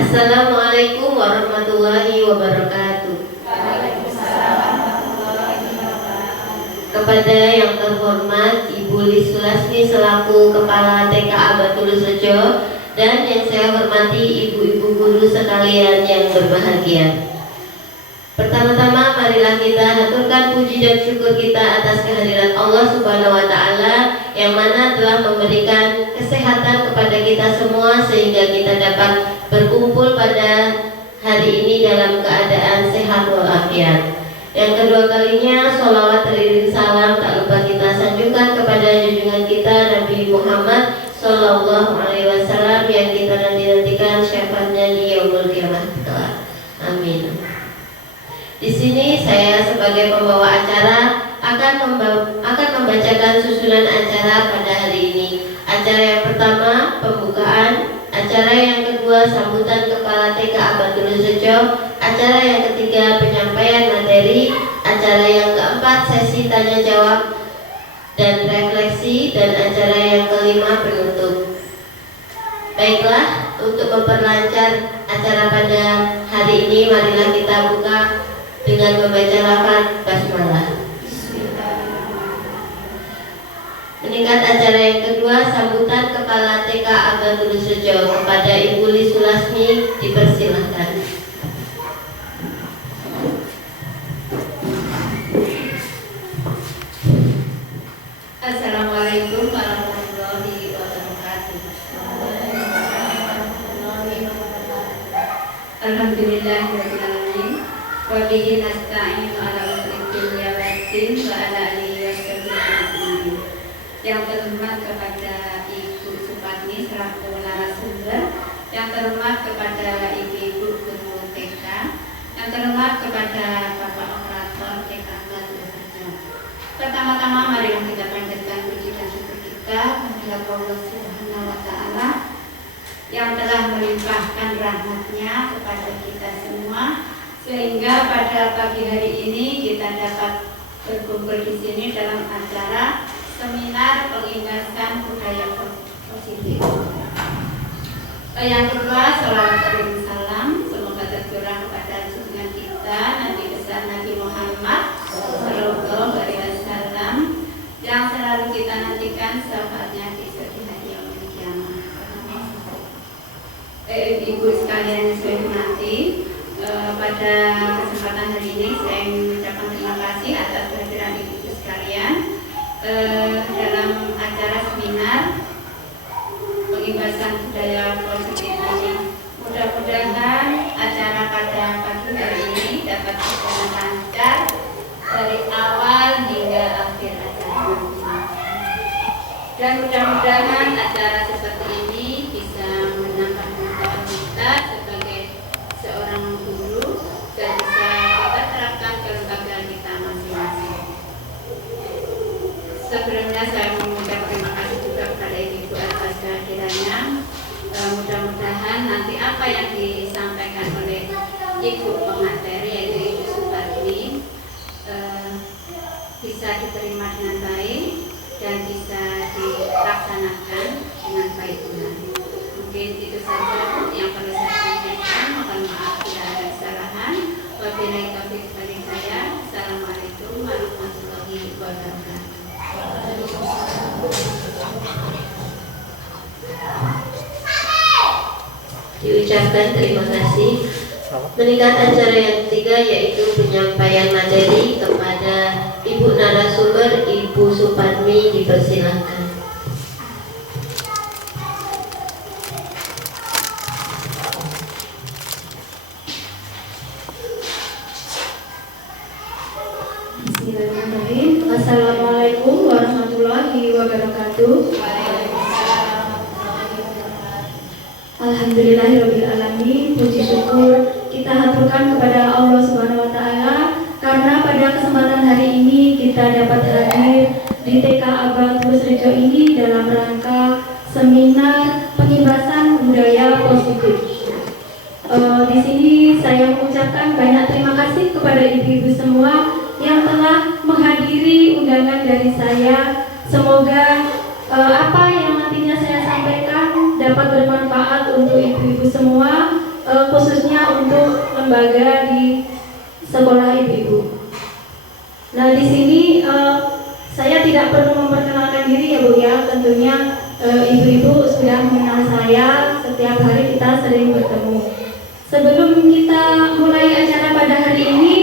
Assalamualaikum warahmatullahi wabarakatuh. Kepada yang terhormat Ibu Lis Sulasmi selaku Kepala TK Abatul Sejo dan yang saya hormati ibu-ibu guru sekalian yang berbahagia. Pertama-tama marilah kita haturkan puji dan syukur kita atas kehadiran Allah Subhanahu wa taala yang mana telah memberikan kesehatan kepada kita semua sehingga kita dapat berkumpul pada hari ini dalam keadaan sehat walafiat. Yang kedua kalinya sholawat teriring salam tak lupa kita sanjungkan kepada junjungan kita Nabi Muhammad Sallallahu Alaihi Wasallam yang kita nantikan syafaatnya di yaumul qiyamah kelak. Amin. Di sini saya sebagai pembawa acara akan membacakan susunan acara pada hari ini. Acara yang pertama pembukaan, acara yang kedua sambutan Kepala TK Abatul Sejo, acara yang ketiga penyampaian materi, acara yang keempat sesi tanya jawab dan refleksi, dan acara yang kelima penutup. Baiklah, untuk memperlancar acara pada hari ini, marilah kita buka dengan membaca lafaz basmalah. Meningkat acara yang kedua, sambutan Kepala TK Abatul Sejo. Kepada Ibu Lis Sulasmi dipersilahkan. Assalamualaikum warahmatullahi wabarakatuh. Alhamdulillahirabbil alamin. Wa bihi nasta'inu ala umuri dunya waddin wa ala alihi wasallam. Yang terhormat kepada Ibu Supatmi selaku narasumber, yang terhormat kepada Ibu Guru TK, yang terhormat kepada Bapak Operator TK Abatul Sejo. Pertama-tama mari kita panjatkan puji dan syukur kita kepada Allah Subhanahu wa taala yang telah melimpahkan rahmat-Nya kepada kita semua sehingga pada pagi hari ini kita dapat berkumpul di sini dalam acara seminar pengingasan budaya positif. Yang kedua, sholawat teriring salam semoga tercurah kepada junjungan kita Nabi besar Nabi Muhammad Sallallahu Alaihi Wasallam yang selalu kita nantikan syafaatnya di hari yaumul qiyamah. Ibu sekalian yang saya hormati, pada kesempatan hari ini saya mengucapkan terima kasih atas kehadiran ibu sekalian dalam acara seminar pengibasan budaya positif ini. Mudah-mudahan acara pada pagi hari ini dapat berjalan lancar dari awal hingga akhir acara. Dan mudah-mudahan acara seperti ini bisa menambah pengetahuan kita sebagai seorang guru dan bisa kita terapkan ke lembaga kita masing-masing. Sebelumnya saya mengucapkan terima kasih juga kepada Ibu atas kehadirannya. Mudah-mudahan nanti apa yang disampaikan oleh Ibu pemateri yaitu Ibu Supatmi bisa diterima dengan baik dan bisa dilaksanakan dengan baik pula. Mungkin itu saja yang perlu saya sampaikan. Mohon maaf bila ada kesalahan. Wabillahi taufiq wal hidayah. Assalamualaikum warahmatullahi wabarakatuh. Diucapkan terima kasih. Meningkat acara yang ketiga yaitu penyampaian materi. Kepada Ibu narasumber Ibu Supatmi dipersilahkan. Bismillahirrahmanirrahim. Assalamualaikum warahmatullahi wabarakatuh. Alhamdulillahirabbil alamin. Puji syukur kita haturkan kepada Allah Subhanahu wa taala karena pada kesempatan hari ini kita dapat hadir di TK Abatul Sejo ini dalam rangka seminar pengibasan budaya positif. Di sini saya mengucapkan banyak terima kasih kepada ibu-ibu semua yang telah menghadiri undangan dari saya. Semoga apa yang nantinya saya sampaikan dapat bermanfaat untuk ibu-ibu semua, khususnya untuk lembaga di sekolah ibu-ibu. Nah, di sini saya tidak perlu memperkenalkan diri ya Bu ya. Tentunya ibu-ibu sudah mengenal saya, setiap hari kita sering bertemu. Sebelum kita mulai acara pada hari ini,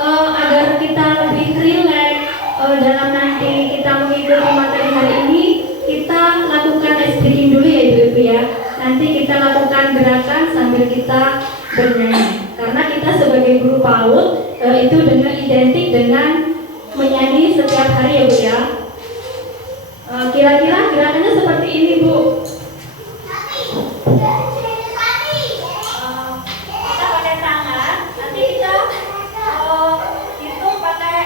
agar kita lebih rileks dalam nanti kita mengikuti materi hari ini, kita lakukan speaking dulu ya ibu-ibu ya. Nanti kita lakukan gerakan sambil kita bernyanyi. Karena kita sebagai guru PAUD itu dengan identik dengan menyanyi setiap hari ya Bu ya. Kira-kira gerakannya seperti ini Bu. Kita pakai tangan, nanti kita itu pakai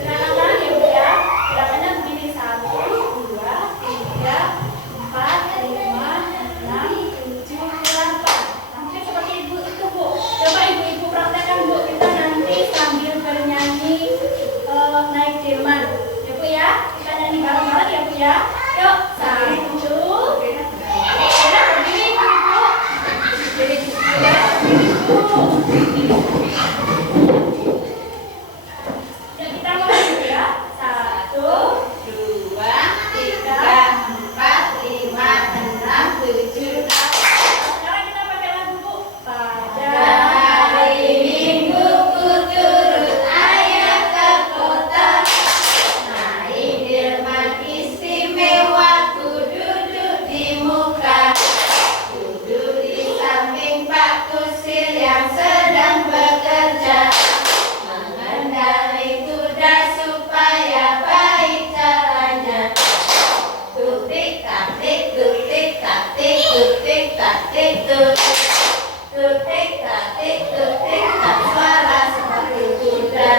gerakan tangan ya Bu ya. Gerakannya begini 1, 2, 3, 4, 5, 6, 7, 8. Nanti seperti ibu itu Bu. Coba ibu-ibu praktekkan Bu, kita nanti sambil bernyanyi naik delman ya Bu ya. Kita nyanyi bareng-bareng ya Bu ya. Yuk, 1. Ya, berdiri ibu-ibu. Ya, kita mulai dulu ya. 1, 2, 3, 4, 5, 6, 7, 8. Sekarang kita pakai lagu Bu. Pada hari Minggu ku turut ayah ke kota, naik delman istimewa, ku duduk di muka, duduk di samping Pak Kusir yang sedang bekerja, mengendali kuda supaya baik caranya. Tuk tik tak tik, tuk tik tak tik, tuk tik tak tik, tuk tik tak tik, tuk tik tak, suara seperti kuda.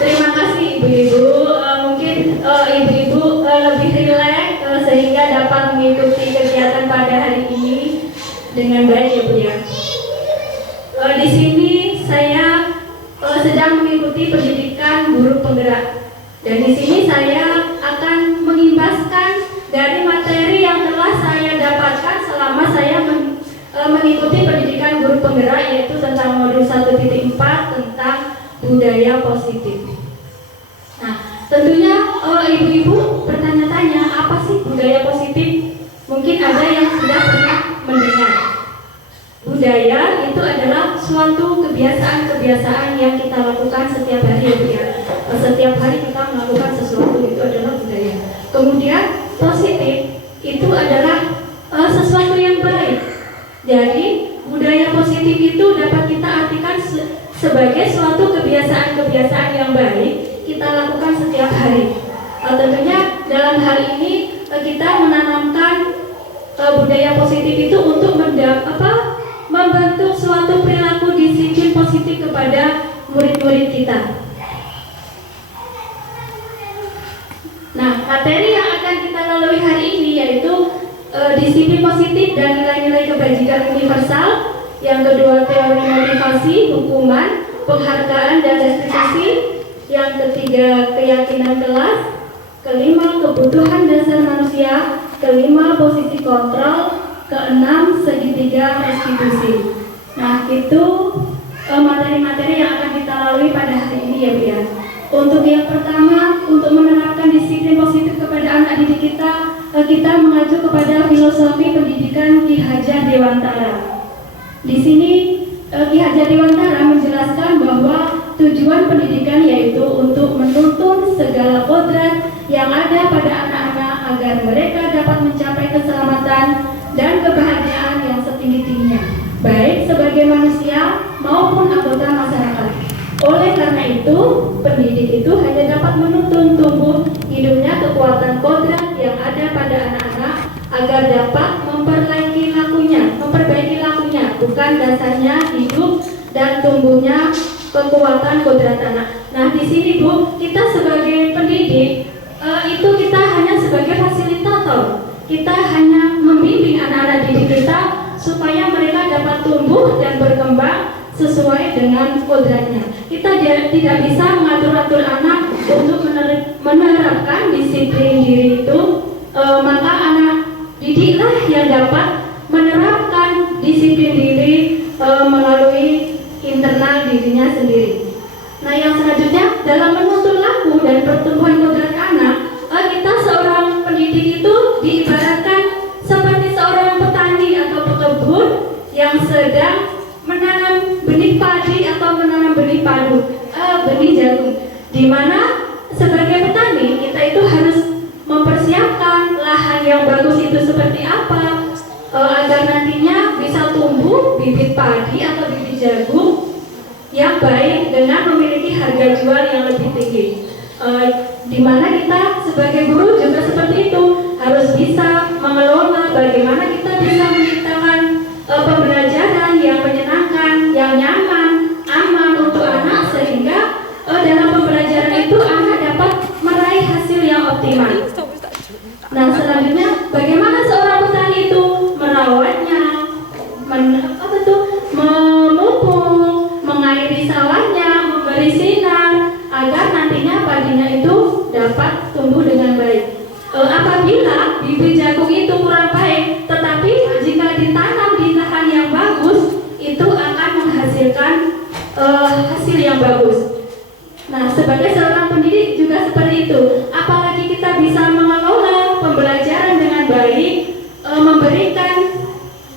Terima kasih ibu-ibu. Mungkin ibu-ibu lebih rileks sehingga dapat mengikuti kegiatan pada hari ini dengan baik ya Bu ya. Di sini saya sedang mengikuti pendidikan guru penggerak, dan di sini saya akan mengimbaskan dari materi yang telah saya dapatkan selama saya mengikuti pendidikan guru penggerak, yaitu tentang modul 1.4 tentang budaya positif. Nah, tentunya ibu-ibu bertanya-tanya, apa sih budaya positif? Mungkin ada yang sudah pernah mendengar. Budaya itu adalah suatu kebiasaan-kebiasaan yang kita lakukan setiap hari ya. Setiap hari kita melakukan sesuatu, itu adalah budaya. Kemudian positif itu adalah sesuatu yang baik. Jadi budaya positif itu dapat kita artikan sebagai suatu kebiasaan-kebiasaan yang baik kita lakukan setiap hari. Tentunya dalam hal ini kita menanamkan budaya positif itu untuk membentuk suatu perilaku disiplin positif kepada murid-murid kita. Nah, materi yang akan kita lalui hari ini yaitu disiplin positif dan nilai-nilai kebajikan universal. Yang kedua, teori motivasi, hukuman, penghargaan dan restitusi. Yang ketiga, keyakinan kelas. Kelima, kebutuhan dasar manusia. Kelima, posisi kontrol. Keenam, segitiga restitusi. Nah, itu materi-materi yang akan kita lalui pada hari ini ya Bu ya. Untuk yang pertama, untuk menerapkan disiplin positif kepada anak didik kita mengacu kepada filosofi pendidikan Ki Hajar Dewantara. Di sini Ki Hajar Dewantara menjelaskan bahwa tujuan pendidikan yaitu untuk menuntun segala kodrat yang ada pada anak-anak agar mereka dapat mencapai keselamatan dan kebahagiaan yang setinggi-tingginya, baik sebagai manusia maupun anggota masyarakat. Oleh karena itu, pendidik itu hanya dapat menuntun tumbuh hidupnya kekuatan kodrat yang ada pada anak-anak agar dapat memperbaiki lakunya, bukan dasarnya hidup dan tumbuhnya kekuatan kodrat anak. Nah, di sini Bu, kita sebagai pendidik itu kita hanya sebagai fasilitator. Kita hanya membimbing anak-anak didik kita supaya mereka dapat tumbuh dan berkembang sesuai dengan kodratnya. Kita tidak bisa mengatur-atur anak untuk menerapkan disiplin disiplin diri itu, maka anak didiklah yang dapat menerapkan disiplin diri melalui internal dirinya sendiri. Nah, yang selanjutnya dalam menuntun laku dan pertumbuhan kodrat anak, kita seorang pendidik itu diibaratkan seperti seorang petani atau pekebun yang sedang menanam benih padi atau menanam benih benih jagung, di mana sebagai petani kita itu harus mempersiapkan lahan yang bagus itu seperti apa, agar nantinya bisa tumbuh bibit padi atau bibit jagung yang baik dengan memiliki harga jual yang lebih tinggi. Di mana kita sebagai guru juga seperti itu, harus bisa mengelola bagaimana kita bisa menciptakan pembelajaran yang menyenangkan, yang nyaman, aman untuk anak, sehingga dalam pembelajaran itu anak dapat meraih hasil yang optimal. Nah, selanjutnya bagaimana seorang petani itu merawatnya, memupuk, mengairi sawahnya, memberi sinar agar nantinya padinya itu dapat tumbuh dengan baik. Apabila bibit jagung itu kurang baik, tetapi jika ditanam di lahan yang bagus, itu akan menghasilkan hasil yang bagus. Nah, sebagai seorang pendidik juga seperti itu. Apalagi kita bisa mengelola pembelajaran dengan baik, memberikan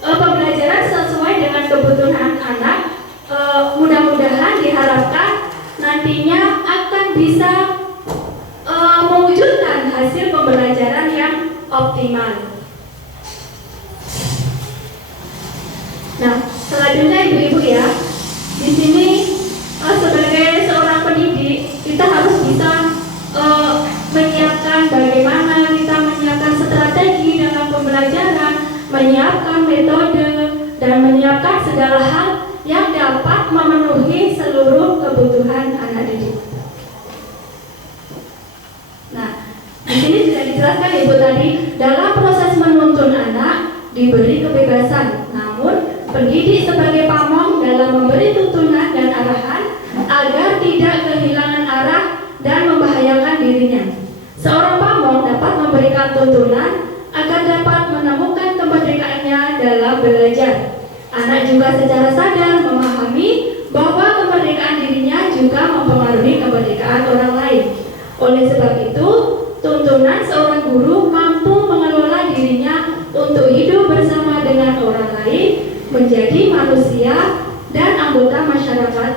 pembelajaran sesuai dengan kebutuhan anak, mudah-mudahan diharapkan nantinya akan bisa mewujudkan hasil pembelajaran yang optimal. Nah, selanjutnya ibu-ibu ya, di sini sebagai seorang pendidik kita harus bisa menyiapkan bagaimana kita menyiapkan strategi dalam pembelajaran, menyiapkan metode, dan menyiapkan segala hal yang dapat memenuhi seluruh kebutuhan anak didik. Nah, di sini sudah dijelaskan ibu tadi, dalam proses menuntun anak diberi kebebasan, namun pendidik sebagai pamong dalam memberi tuntunan dan arahan agar tidak kehilangan arah dan membahayakan dirinya. Seorang pamong dapat memberikan tuntunan agar dapat menemukan kemerdekaannya dalam belajar. Anak juga secara sadar memahami bahwa kemerdekaan dirinya juga mempengaruhi kemerdekaan orang lain. Oleh sebab itu, tuntunan seorang guru mampu mengelola dirinya untuk hidup bersama dengan orang lain, menjadi manusia dan anggota masyarakat.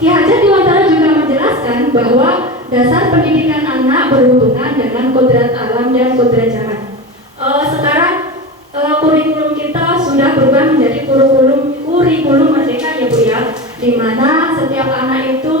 Ki Hajar Dewantara juga menjelaskan bahwa dasar pendidikan anak berhubungan dengan kodrat alam dan kodrat zaman. Sekarang kurikulum kita sudah berubah menjadi kurikulum merdeka ya Bu ya, di mana setiap anak itu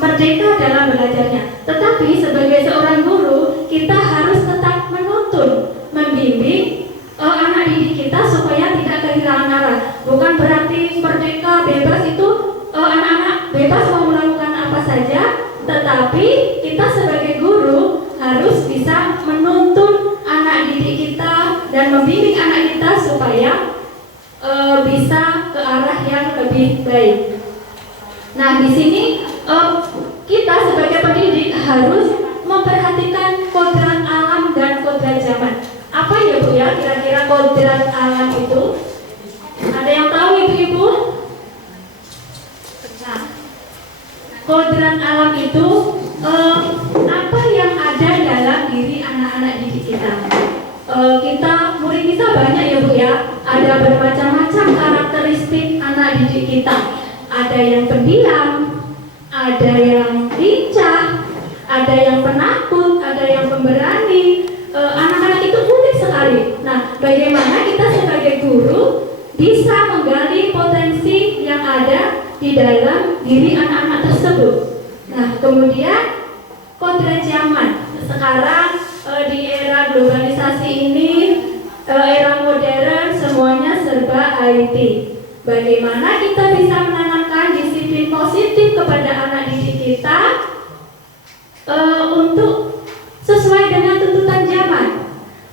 merdeka dalam belajarnya. Tetapi sebagai seorang guru kita harus tetap menuntun, membimbing anak didik kita supaya tidak kehilangan arah. Bukan berarti merdeka bebas itu anak-anak bebas mau melakukan apa saja, tetapi kita sebagai guru harus bisa menuntun anak didik kita dan membimbing anak kita supaya bisa ke arah yang lebih baik. Nah, di sini kita sebagai pendidik harus memperhatikan kodrat alam dan kodrat zaman. Apa ya Bu ya kira-kira kodrat alam itu? Ada yang tahu ibu-ibu? Nah, kodrat alam itu apa yang ada dalam diri anak-anak didik kita? Murid kita banyak ya Bu ya. Ada bermacam-macam karakteristik anak didik kita. Ada yang pendiam, ada yang lincah, ada yang penakut, ada yang pemberani. Anak-anak itu unik sekali. Nah, bagaimana kita sebagai guru bisa menggali potensi yang ada di dalam diri anak-anak tersebut. Nah, kemudian kodrat zaman. Sekarang di era globalisasi ini, era modern, semuanya serba IT. Bagaimana kita bisa menanamkan disiplin positif kepada anak didik kita untuk sesuai dengan tuntutan zaman,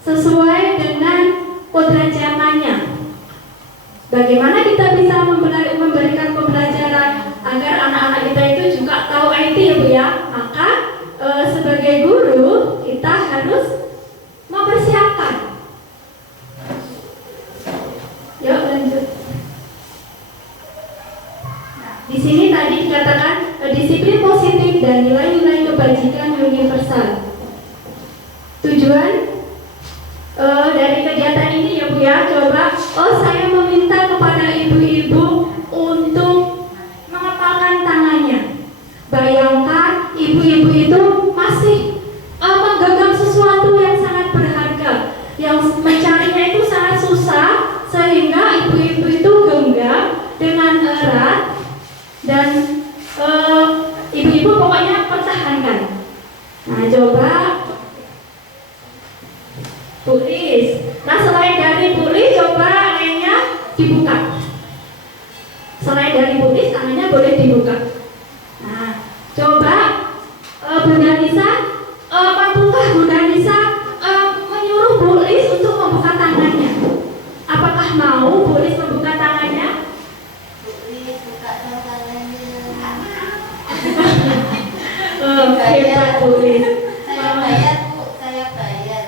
sesuai dengan kodrat zamannya. Bagaimana kita bisa memberikan pembelajaran agar anak-anak kita itu juga tahu IT ya Bu ya. Maka sini tadi dikatakan disiplin positif dan nilai-nilai kebajikan universal. Tujuan dari kegiatan ini ya Bu ya, coba saya meminta kepada ibu-ibu untuk mengepalkan tangannya. Bayangkan ibu-ibu itu masih menggenggam sesuatu yang sangat berharga, yang mencarinya itu sangat susah, sehingga ibu-ibu itu genggam dengan erat dan ibu-ibu pokoknya pertahankan. Nah, coba Bu Lis. Nah, selain dari Bu Lis, coba lainnya dibuka. Selain dari Bu Lis, tangannya boleh dibuka. Nah, coba Bunda Nisa, mampukah Bunda Nisa menyuruh Bu Lis untuk membuka tangannya? Apakah mau Bu Lis membuka tangannya? Bu Lis buka dong tangannya. Hebat Bu Lis. Saya bayar Bu, saya bayar.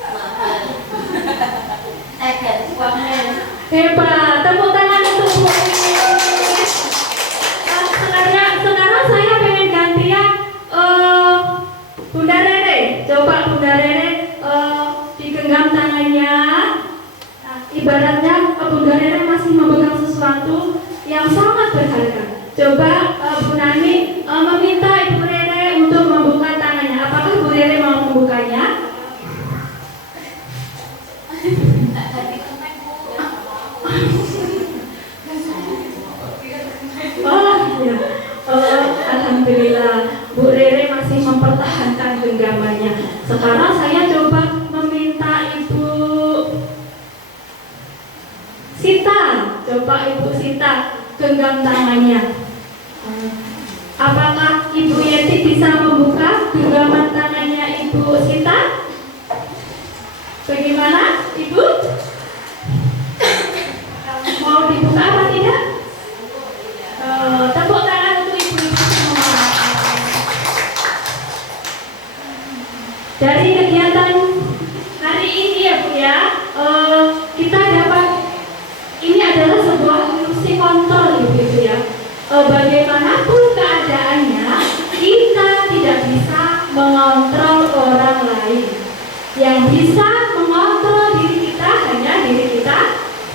Mahal. Saya ganti uangnya. Hebat, tepuk tangan untuk Bu Lis. Sekarang saya pengen gantian Bunda Rere. Coba Bunda Rere digenggam tangannya. Nah, ibaratnya Bunda Rere masih memegang sesuatu yang sangat berharga. Coba Bu Nani meminta Ibu Rere untuk membuka tangannya. Apakah Bu Rere mau membukanya? Ya. Alhamdulillah Bu Rere masih mempertahankan genggamannya. Sekarang saya coba meminta Ibu Sita. Coba Ibu Sita genggam tangannya. Apakah Ibu Yeti bisa membuka genggaman tangannya Ibu Sita? Bagaimana Ibu? Mau dibuka apa tidak? Tepuk tangan untuk ibu-ibu semua. Dari kegiatan hari ini ya Bu ya, kita dapat, ini adalah sebuah fungsi kontrol Ibu ya. Bagaimanapun keadaannya, kita tidak bisa mengontrol orang lain. Yang bisa mengontrol diri kita hanya diri kita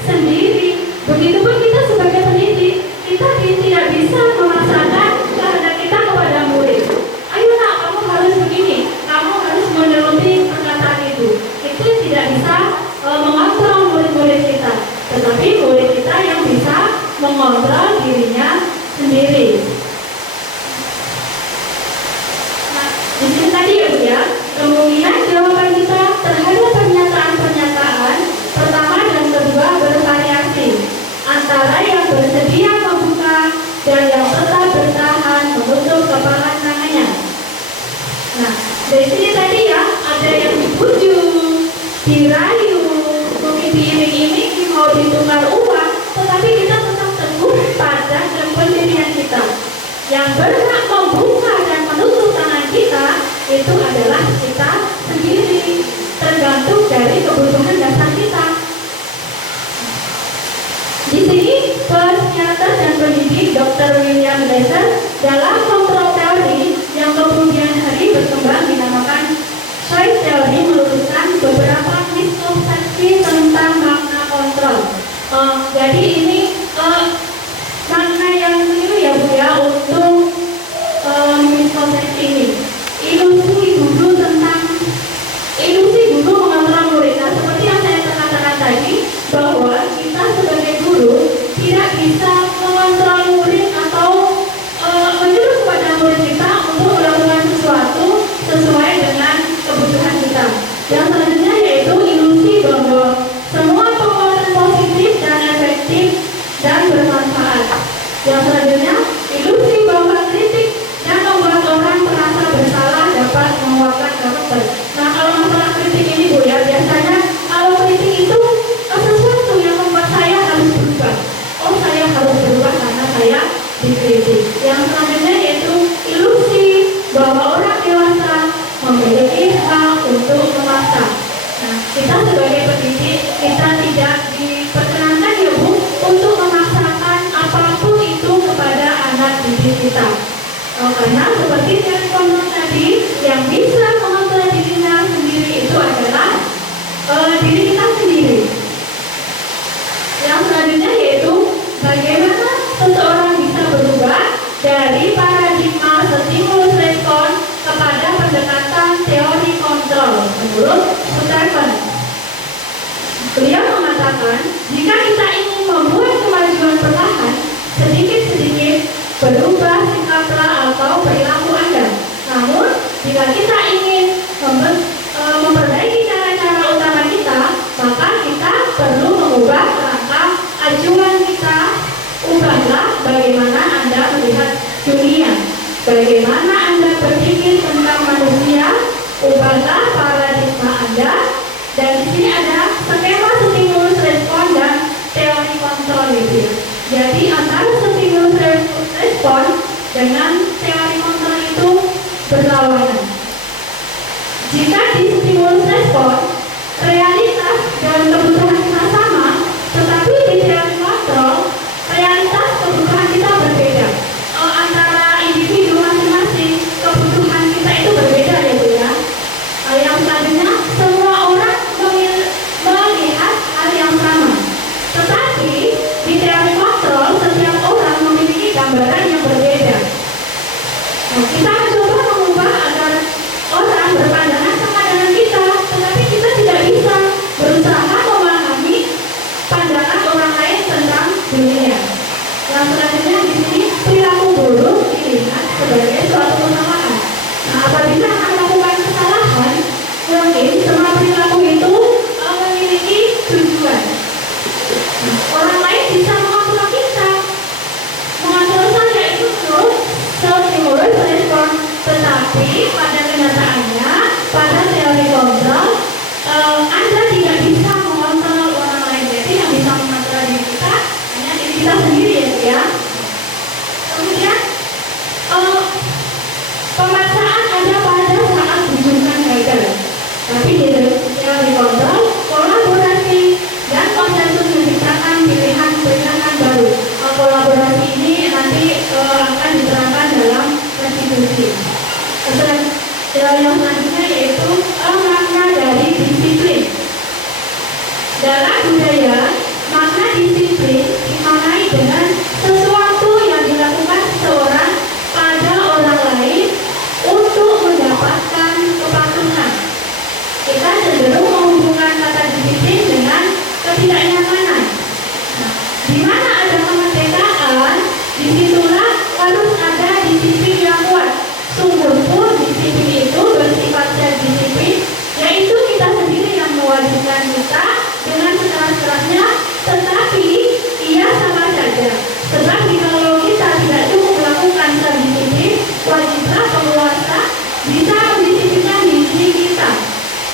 sendiri. Begitupun kita sebagai pendidik, kita tidak bisa memaksakan kehendak kita kepada murid. Ayo nak, kamu harus begini, kamu harus menuruti perkataan itu. Itu tidak bisa mengontrol murid-murid kita, tetapi murid kita yang bisa mengontrol dirinya sendiri. Nah, di sini tadi ya Bu ya, kemungkinan jawaban kita terhadap pernyataan-pernyataan pertama dan kedua bervariasi antara yang bersedia membuka dan yang tetap bertahan menutup kepala tangannya. Nah, dari sini tadi ya, ada yang dibujuk, dirayu, mungkin diiming-imingi mau ditukar uang, tetapi kita tetap teguh pada pendirian kita. Yang berhak membuka dan menutup tangan kita itu adalah kita sendiri, tergantung dari kebutuhan dasar kita. Di sini psikiater dan pendidik Dr. William Glasser dalam kontrol teori yang kemudian hari berkembang dinamakan choice theory meluruskan beberapa miskonsepsi tentang makna kontrol. Jadi ini makna yang keliru ya Bu ya untuk miskonsepsi ini. Ilusi guru mengontrol murid. Nah, seperti yang saya katakan tadi, bahwa kita sebagai guru tidak bisa mengontrol murid atau menyuruh kepada murid kita untuk melakukan sesuatu sesuai dengan kebutuhan kita. Yang selanjutnya yaitu ilusi bahwa semua penguatan positif dan efektif dan bermanfaat. Yang selanjutnya ilusi bahwa Karena seperti yang ngomong tadi, yang bisa mengontrol diri kita sendiri itu adalah diri kita sendiri. Yang selanjutnya yaitu bagaimana seseorang bisa berubah dari paradigma stimulus respon kepada pendekatan teori kontrol menurut Sutherland. Beliau mengatakan, jika kita ingin membuat kemajuan perlahan, sedikit-sedikit berubah sikaplah atau perilaku Anda. Namun, jika kita ingin memperbaiki cara-cara utama kita, maka kita perlu mengubah kerangka acuan kita. Ubahlah bagaimana Anda melihat dunia, bagaimana Anda berpikir tentang manusia, ubahlah paradigma Anda. Dan di sini ada skema stimulus respon dan teori kontrol itu. Jadi antara stimulus respon dengan teori kontrol itu berlawanan. Jika di stimulus respon realitas dan kebutuhan kita sama, tetapi di teori kontrol realitas kebutuhan kita berbeda. Antara individu masing-masing kebutuhan kita itu berbeda ya Bu ya. Yang selanjutnya semua orang melihat hal yang sama, tetapi di teori kontrol setiap orang memiliki gambaran yang berbeda. Nah, kita mencoba mengubah agar orang berpandangan sama dengan kita, tetapi kita tidak bisa berusaha memahami pandangan orang lain tentang dunia. Yang selanjutnya di sini perilaku buruk dilihat sebagai suatu kesalahan. Nah, apabila akan melakukan kesalahan, mungkin semua perilaku itu memiliki tujuan. Nah, orang lain bisa mengatur kita, mengatur saya itu menurut stimulus respon, tetapi pada kenyataannya pada teori kontrol Anda tidak bisa mengontrol orang lain. Jadi yang bisa mengontrol diri kita hanya diri kita sendiri ya. Kemudian pemaksaan ada pada saat hubungan gagal. Tapi di teori kontrol kolaborasi dan konsensus menciptakan pilihan-pilihan baru. Kolaborasi ini nanti akan diterapkan dalam restitusi. Yang selanjutnya yaitu makna dari disiplin. Dalam budaya, makna disiplin dimaknai dengan sesuatu yang dilakukan seseorang pada orang lain untuk mendapatkan kepatuhan. Kita cenderung menghubungkan kata disiplin dengan ketidaknyamanan. Nah, di mana ada kemerdekaan, disitulah harus ada disiplin yang kuat. Sungguh pun disiplin itu bersifat self-disiplin, yaitu kita sendiri yang mewajibkan kita dengan sekeras-kerasnya, tetapi ia sama saja. Sebab kalau kita tidak cukup melakukan self-disiplin, wajiblah penguasa bisa mendisiplinkan diri kita.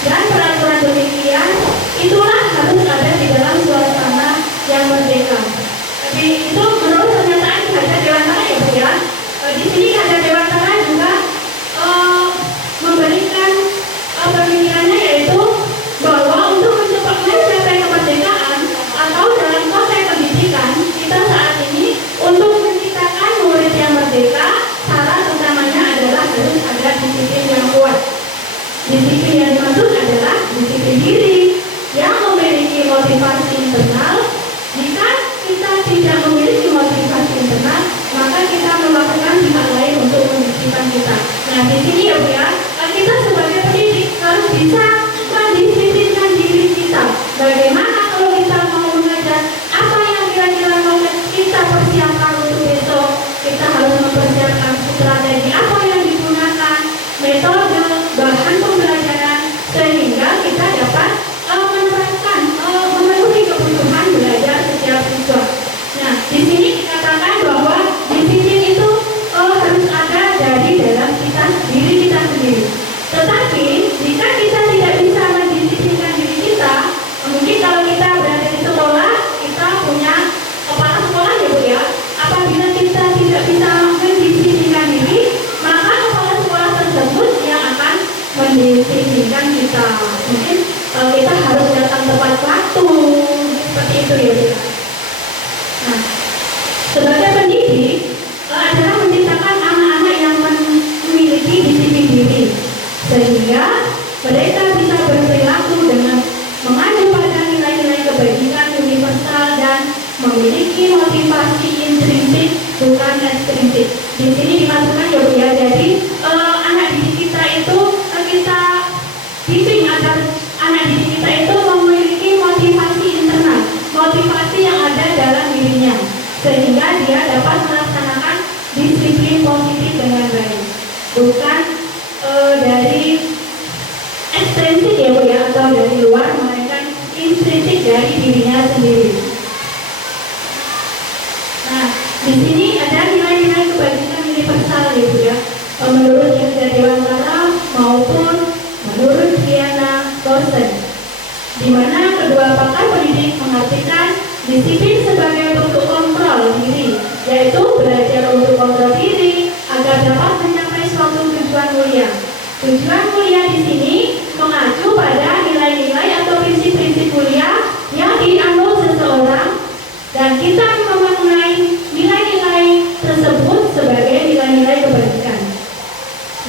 Dan peraturan demikian itulah harus ada di dalam suasana yang merdeka. Jadi itu menurut pernyataan Hadza Dewantara ya Bu ya. Di sini Hadza Dewantara juga memberikan pemikirannya, yaitu bahwa untuk mencapai kemerdekaan atau dalam konteks pendidikan kita saat ini, untuk menciptakan murid yang merdeka, syarat utamanya adalah harus ada disiplin yang kuat. Disiplin yang dimaksud adalah disiplin diri yang memiliki motivasi internal. Jika kita tidak memiliki memiliki motivasi intrinsik bukan ekstrinsik. Di sini dimasukkan ya Bu ya. Jadi anak didik kita itu kita bimbing agar anak didik kita itu memiliki motivasi internal, motivasi yang ada dalam dirinya, sehingga dia dapat melaksanakan disiplin positif dengan baik, bukan dari ekstrinsik ya Bu ya, atau dari luar, melainkan intrinsik dari dirinya sendiri. Nah, di sini ada nilai-nilai kebajikan universal ya Bu ya, menurut Hilda Dewantara maupun menurut Diana Rosen, di mana kedua pakar pendidik mengartikan disiplin sebagai bentuk kontrol diri, yaitu belajar untuk kontrol diri agar dapat mencapai suatu tujuan mulia. Tujuan mulia di sini mengacu pada nilai-nilai atau prinsip-prinsip mulia yang dianut seseorang, dan kita memaknai nilai-nilai tersebut sebagai nilai-nilai kebajikan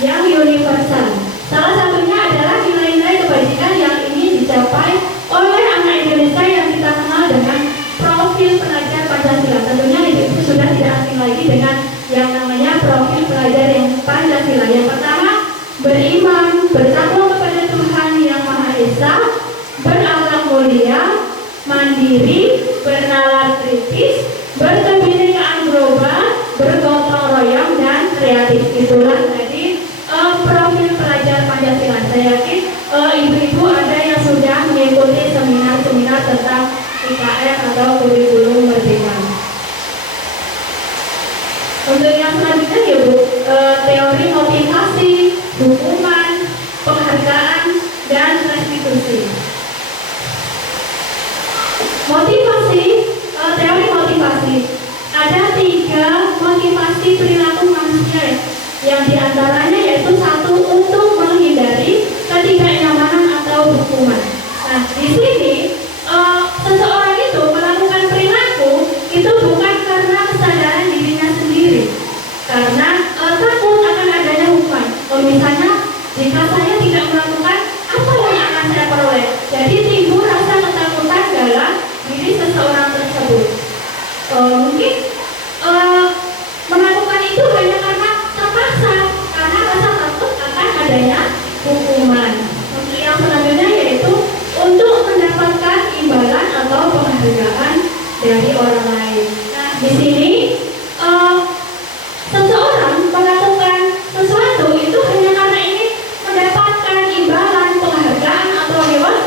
yang universal. Salah satunya adalah nilai-nilai kebajikan yang ingin dicapai oleh anak Indonesia yang kita kenal dengan profil pelajar Pancasila. Tentunya itu sudah tidak asing lagi dengan yang namanya profil pelajar yang Pancasila. Yang pertama, beriman, bertakwa kepada Tuhan Yang Maha Esa, berakhlak mulia, mandiri, bernalar kritis, berkebinekaan global, bergotong royong, dan kreatif. Itulah tadi profil pelajar Pancasila. Saya yakin ibu-ibu ada yang sudah mengikuti seminar-seminar tentang IKM atau kurikulum merdeka. Untuk yang selanjutnya ya Bu, teori motivasi, hukuman, penghargaan, dan restitusi. Motivasi, teori motivasi. Ada 3 motivasi perilaku manusia yang diantaranya yaitu 1, untuk menghindari ketidaknyamanan atau hukuman. Nah, di sini seseorang itu melakukan perilaku itu bukan karena kesadaran dirinya sendiri, karena takut akan adanya hukuman. Misalnya, jika saya tidak melakukan, apa yang akan saya peroleh? Jadi timbul rasa ketakutan dalam diri seseorang tersebut. Mungkin melakukan itu hanya karena terpaksa, karena rasa takut akan adanya hukuman. Untuk yang selanjutnya yaitu untuk mendapatkan imbalan atau penghargaan dari orang lain. Nah, di sini seseorang melakukan sesuatu itu hanya karena ingin mendapatkan imbalan, penghargaan atau reward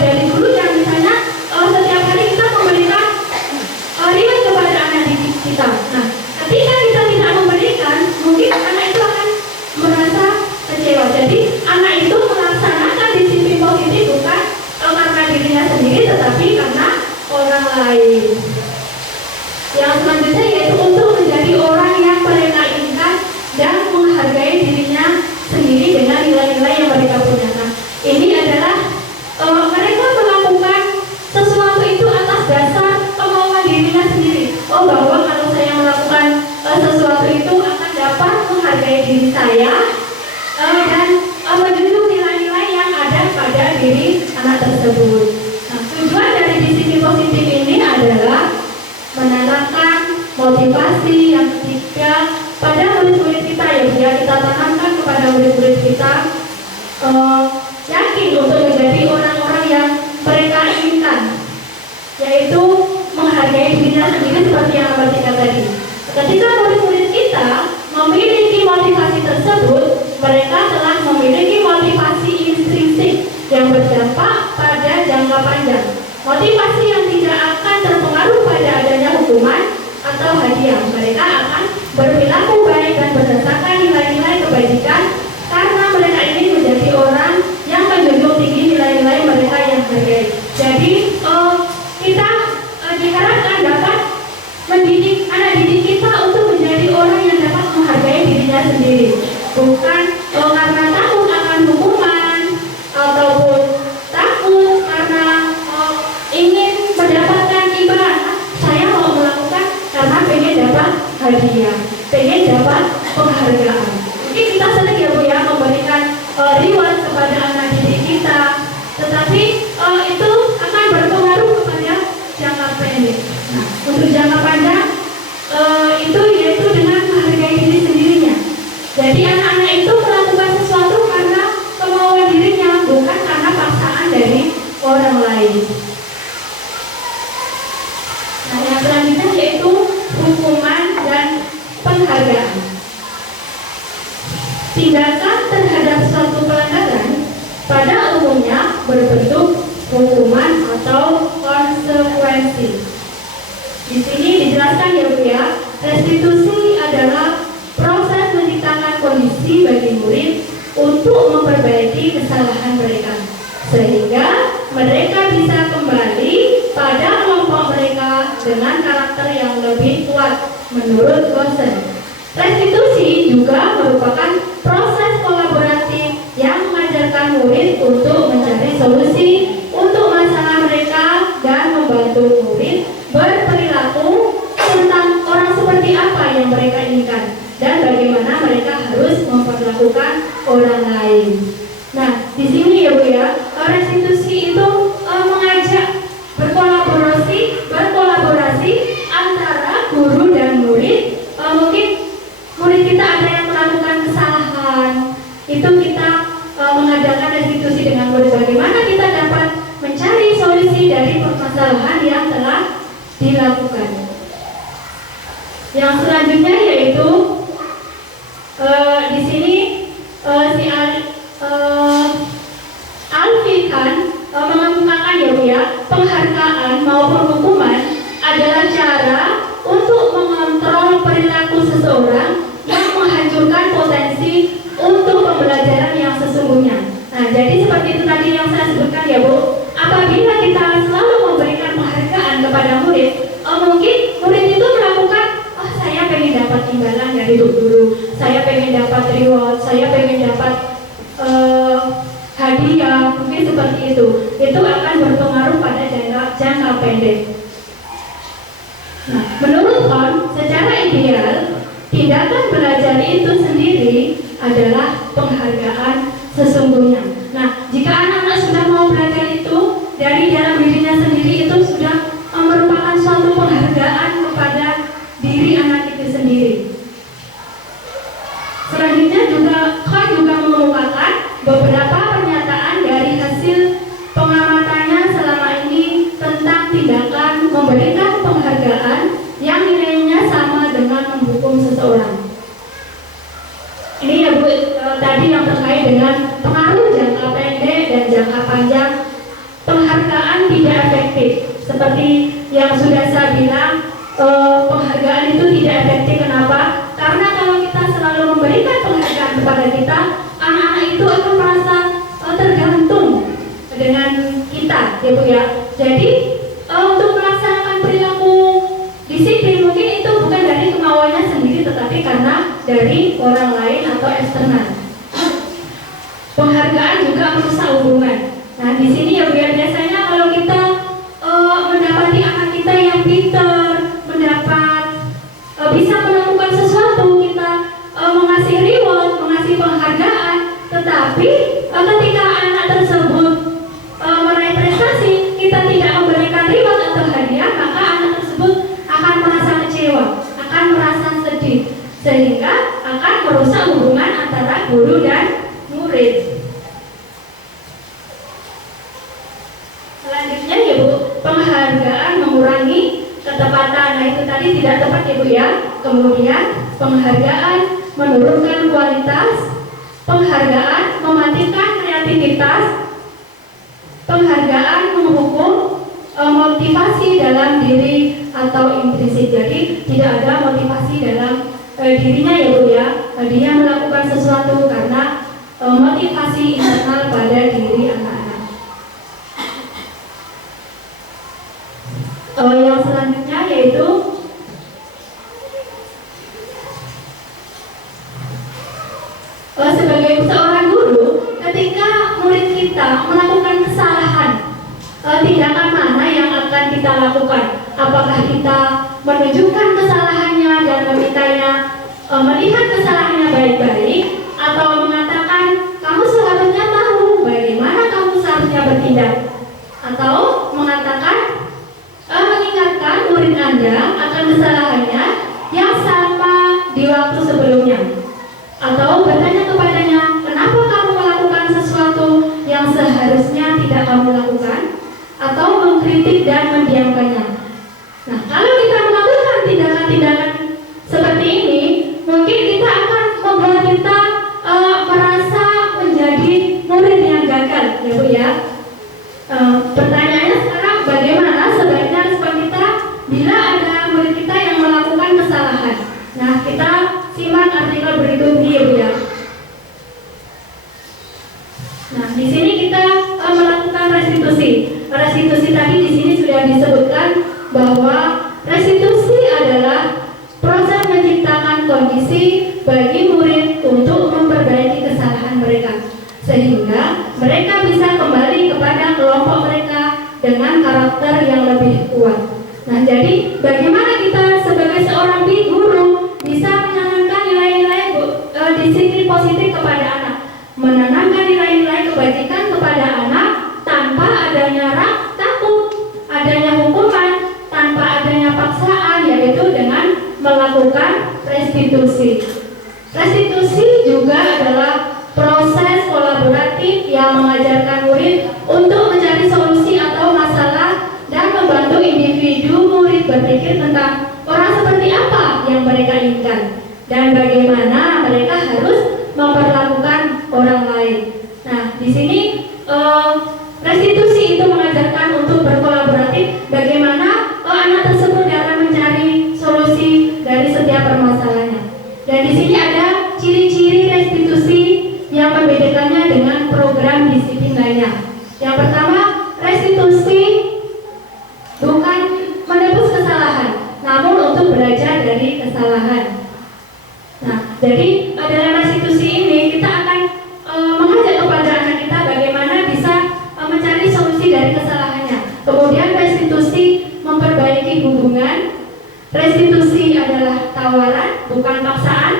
dari guru yang misalnya setiap hari kita memberikan reward kepada anak didik kita. Nah, ketika kita tidak memberikan, mungkin anak itu akan merasa kecewa. Jadi anak itu melaksanakan disiplin positif bukan karena dirinya sendiri, tetapi karena orang lain. Yang selanjutnya yaitu untuk menjadi orang yang mereka inginkan dan menghargai dirinya sendiri dengan nilai-nilai yang mereka punya. Nah, ini adalah mereka melakukan sesuatu itu atas dasar kemauan dirinya sendiri. Bahwa kalau saya melakukan sesuatu itu akan dapat menghargai diri saya dan menjunjung nilai-nilai yang ada pada diri anak tersebut. Nah, tujuan dari disiplin positif ini adalah menanamkan motivasi yang ketiga pada murid-murid kita ya, kita tanamkan kepada murid-murid kita yakin untuk menjadi orang-orang yang mereka inginkan, yaitu menghargai dirinya sendiri seperti yang Abah Tika tadi. Ketika murid-murid kita memiliki motivasi tersebut, mereka telah memiliki motivasi intrinsik yang berdampak pada jangka panjang. Motivasi yang tidak akan terpengaruh pada adanya hukuman atau hadiah. Mereka akan berperilaku baik dan berdasarkan nilai-nilai kebajikan karena mereka ingin menjadi orang yang menjunjung tinggi nilai-nilai mereka yang berharga. Jadi kita diharapkan dapat mendidik anak didik kita untuk menjadi orang yang dapat menghargai dirinya sendiri, bukan karena takut akan hukuman ataupun takut karena ingin mendapatkan imbalan. Saya mau melakukan karena pengen dapat hadiah, pengen dapat penghargaan. Mungkin kita sering ya Bu ya memberikan reward kepada anak didik kita, tetapi itu akan berpengaruh kepada jangka pendek. Nah, untuk jangka panjang itu yaitu dengan menghargai diri sendirinya. Jadi anak-anak itu melakukan sesuatu karena kemauan dirinya, bukan karena paksaan dari orang lain. Nah, yang selanjutnya yaitu hukuman dan penghargaan. Tindakan terhadap suatu pelanggaran pada umumnya berbentuk hukuman atau konsekuensi. Di sini dijelaskan ya Bu ya, restitusi adalah proses menciptakan kondisi bagi murid untuk memperbaiki kesalahan mereka, sehingga mereka bisa kembali pada kelompok mereka dengan karakter yang lebih kuat menurut Gosen. Restitusi juga merupakan proses kolaboratif yang mengajarkan murid untuk mencari solusi untuk masalah mereka dan membantu murid berperilaku tentang orang seperti apa yang mereka inginkan dan bagaimana mereka harus memperlakukan orang lain. Nah, di sini ya Bu ya, restitusi itu mengajak berkolaborasi antara guru dan murid. Mungkin murid kita ada yang melakukan kesalahan, itu kita mengadakan restitusi dengan murid bagaimana kita dapat mencari solusi dari permasalahan yang telah dilakukan. Yang selanjutnya yaitu di sini si Alfikan mengemukakan ya Bu ya, penghargaan maupun hukuman adalah cara untuk mengontrol perilaku seseorang yang menghancurkan potensi untuk pembelajaran yang sesungguhnya. Nah, jadi seperti itu tadi yang saya sebutkan ya Bu. Apabila kita selalu memberikan penghargaan kepada murid, mungkin murid itu melakukan, saya pengen dapat imbalan dari guru, saya pengen dapat reward, saya pengen dapat hadiah, mungkin seperti itu. Itu akan berpengaruh pada jangka pendek. Nah, menurut Hon, secara ideal, tindakan belajar itu sendiri adalah penghargaan sesungguhnya. Nah, jika anak-anak sudah mau belajar itu dari dalam dirinya sendiri, itu sudah merupakan suatu penghargaan kepada diri anak itu sendiri. Selanjutnya Hon juga mengemukakan beberapa pernyataan dari hasil pengamatannya selama ini tentang tindakan memberikan penghargaan yang nilainya sama dengan menghukum seseorang. Ini ya Bu, tadi yang terkait dengan pengaruh jangka pendek dan jangka panjang. Penghargaan tidak efektif. Seperti yang sudah saya bilang, penghargaan itu tidak efektif. Kenapa? Karena kalau kita selalu memberikan penghargaan kepada kita, anak-anak itu akan merasa tergantung dengan kita, ya Bu ya. Jadi untuk melaksanakan perilaku disiplin mungkin itu bukan dari kemauannya sendiri, tetapi karena dari orang lain atau eksternal. Penghargaan juga merusak hubungan. Nah, di sini ya Bu ya, biasanya kalau kita mendapati anak kita yang pintar, bisa melakukan sesuatu, kita mengasih reward, mengasih penghargaan, tetapi ketika anak tersebut meraih prestasi, kita tidak memberikan reward atau hadiah, maka anak tersebut akan merasa kecewa, akan merasa sedih, sehingga akan merusak hubungan antara guru dan murid. Selanjutnya ya Bu, penghargaan mengurangi ketepatan. Nah, itu tadi tidak tepat ya Bu ya. Kemudian penghargaan menurunkan kualitas, penghargaan mematikan kreativitas, penghargaan menghukum motivasi dalam diri atau intrinsik. Jadi tidak ada motivasi dalam dirinya ya Bu ya. Dia melakukan sesuatu karena motivasi internal pada diri anak-anak. Yang selanjutnya yaitu sebagai seorang guru, ketika murid kita melakukan kesalahan, tindakan mana yang akan kita lakukan? Apakah kita menunjukkan kesalahannya dan memintanya melihat kesalahannya baik-baik, atau mengatakan kamu seharusnya tahu bagaimana kamu seharusnya bertindak, atau mengatakan mengingatkan murid Anda akan kesalahannya yang sama di waktu sebelumnya. Atau bertanya kepadanya, kenapa kamu melakukan sesuatu yang seharusnya tidak kamu lakukan? Atau mengkritik dan mendiamkannya. Nah, kalau kita melakukan tindakan-tindakan seperti ini, mungkin kita akan membuat kita merasa menjadi murid yang gagal, ya Bu ya. Pertanyaannya sekarang, bagaimana sebaiknya respon kita bila ada murid kita yang melakukan kesalahan? Nah, kita simak artikel berikut ini, ya Bu ya. Nah, di sini kita melakukan restitusi. Restitusi tadi di sini sudah disebutkan bahwa restitusi adalah proses menciptakan kondisi bagi murid untuk memperbaiki kesalahan mereka, sehingga mereka bisa kembali kepada kelompok mereka dengan karakter yang lebih kuat. Nah, jadi bagaimana kita sebagai seorang guru bisa menanamkan nilai-nilai disiplin positif kepada anak, menanamkan nilai-nilai kebajikan kepada anak tanpa adanya takut, adanya hukuman, tanpa adanya paksaan, yaitu dengan melakukan restitusi. Restitusi juga adalah proses kolaboratif yang mengajarkan murid untuk mencari solusi atau masalah dan membantu individu murid berpikir tentang orang seperti apa yang mereka inginkan dan bagaimana mereka harus memperlakukan orang lain. Nah, di sini restitusi itu mengajarkan untuk berkolaboratif, bagaimana anak tersebut dalam mencari solusi dari setiap permasalahannya. Dan di sini ada ciri-ciri restitusi yang membedakannya dengan program disiplin lainnya. Yang pertama, restitusi bukan menebus kesalahan, namun untuk belajar dari kesalahan. Nah, jadi dalam restitusi ini kita akan mengajak kepada anak kita bagaimana bisa mencari solusi dari kesalahannya. Kemudian restitusi memperbaiki hubungan. Restitusi adalah tawaran, bukan paksaan.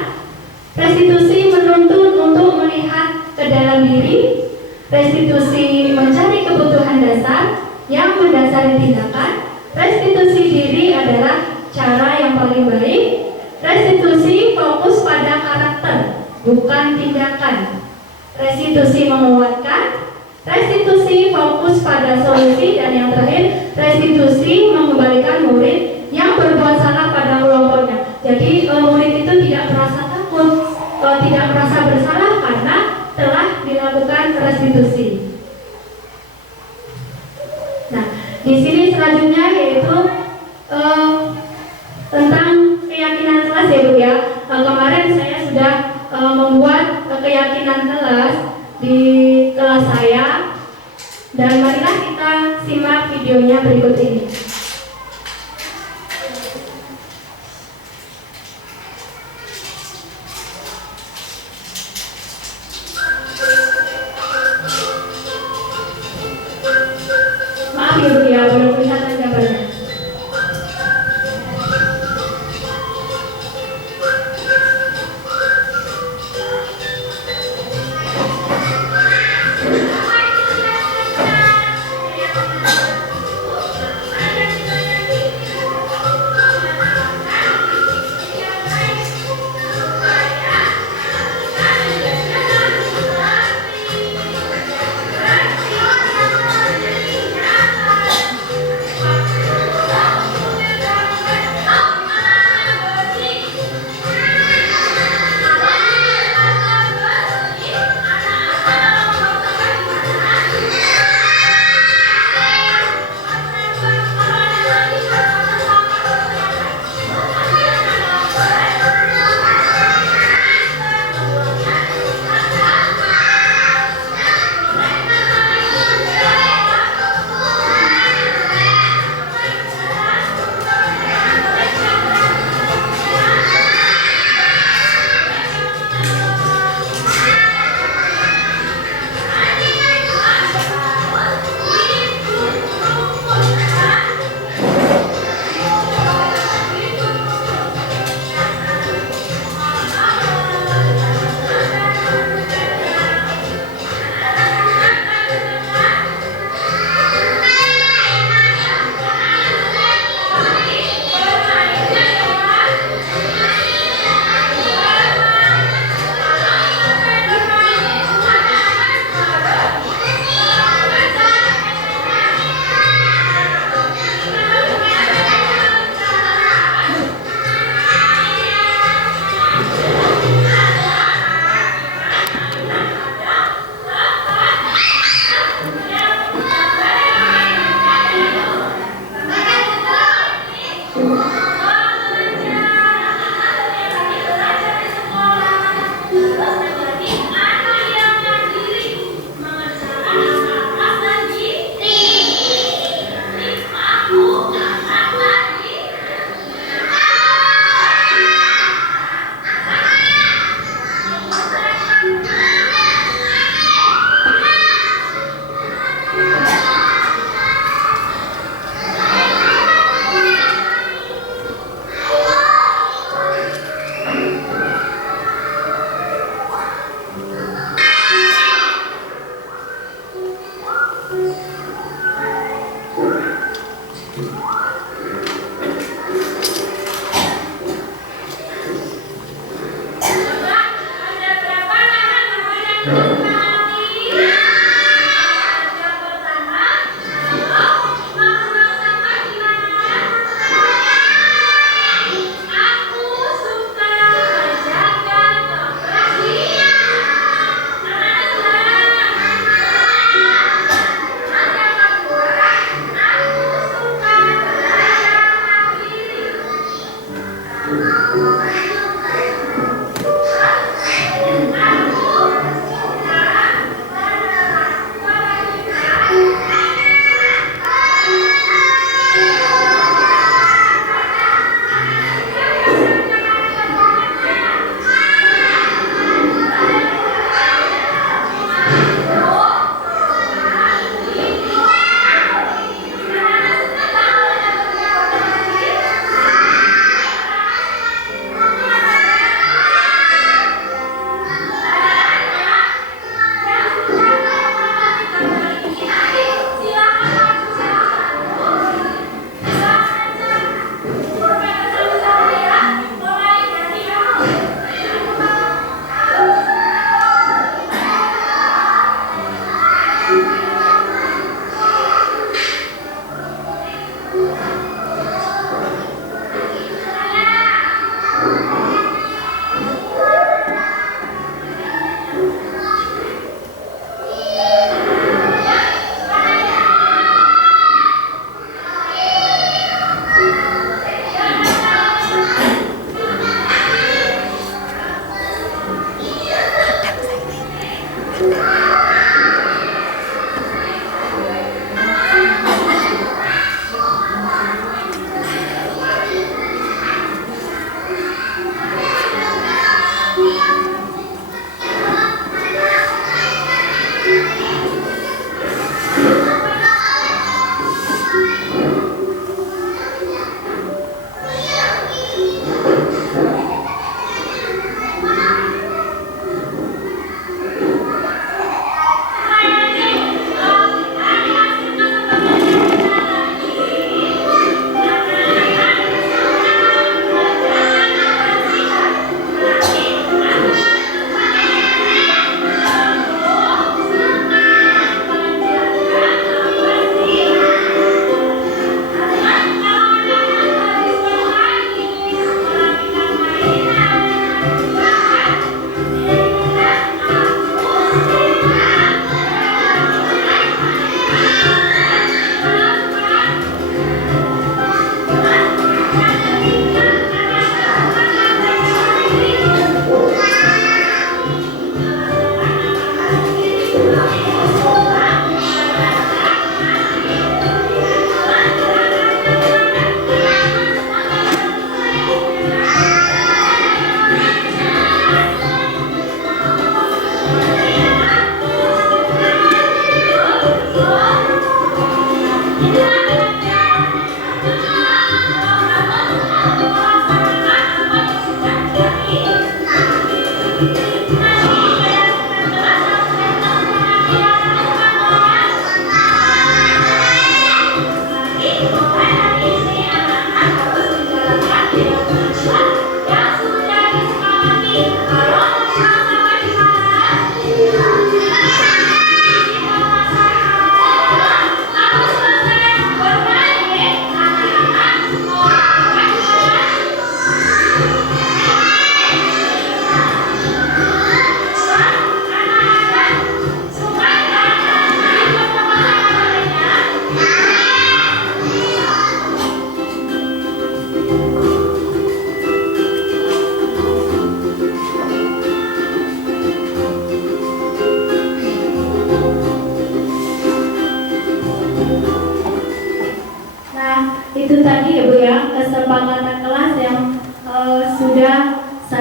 Restitusi menuntut untuk melihat ke dalam diri. Restitusi mencari kebutuhan dasar yang mendasari tindakan. Restitusi diri adalah cara yang paling baik. Restitusi fokus pada karakter, bukan tindakan. Restitusi menguatkan. Restitusi fokus pada solusi. Dan yang terakhir, restitusi mengembalikan murid yang berbuat salah pada kelompoknya. Jadi murid itu tidak merasa takut, tidak merasa bersalah karena telah dilakukan restitusi. Nah, di sini selanjutnya yaitu tentang keyakinan kelas, ya Bu ya. Kemarin saya sudah membuat keyakinan kelas di kelas saya, dan marilah kita simak videonya berikut ini. Maaf ya Bu ya, belum kelihatan gambarnya.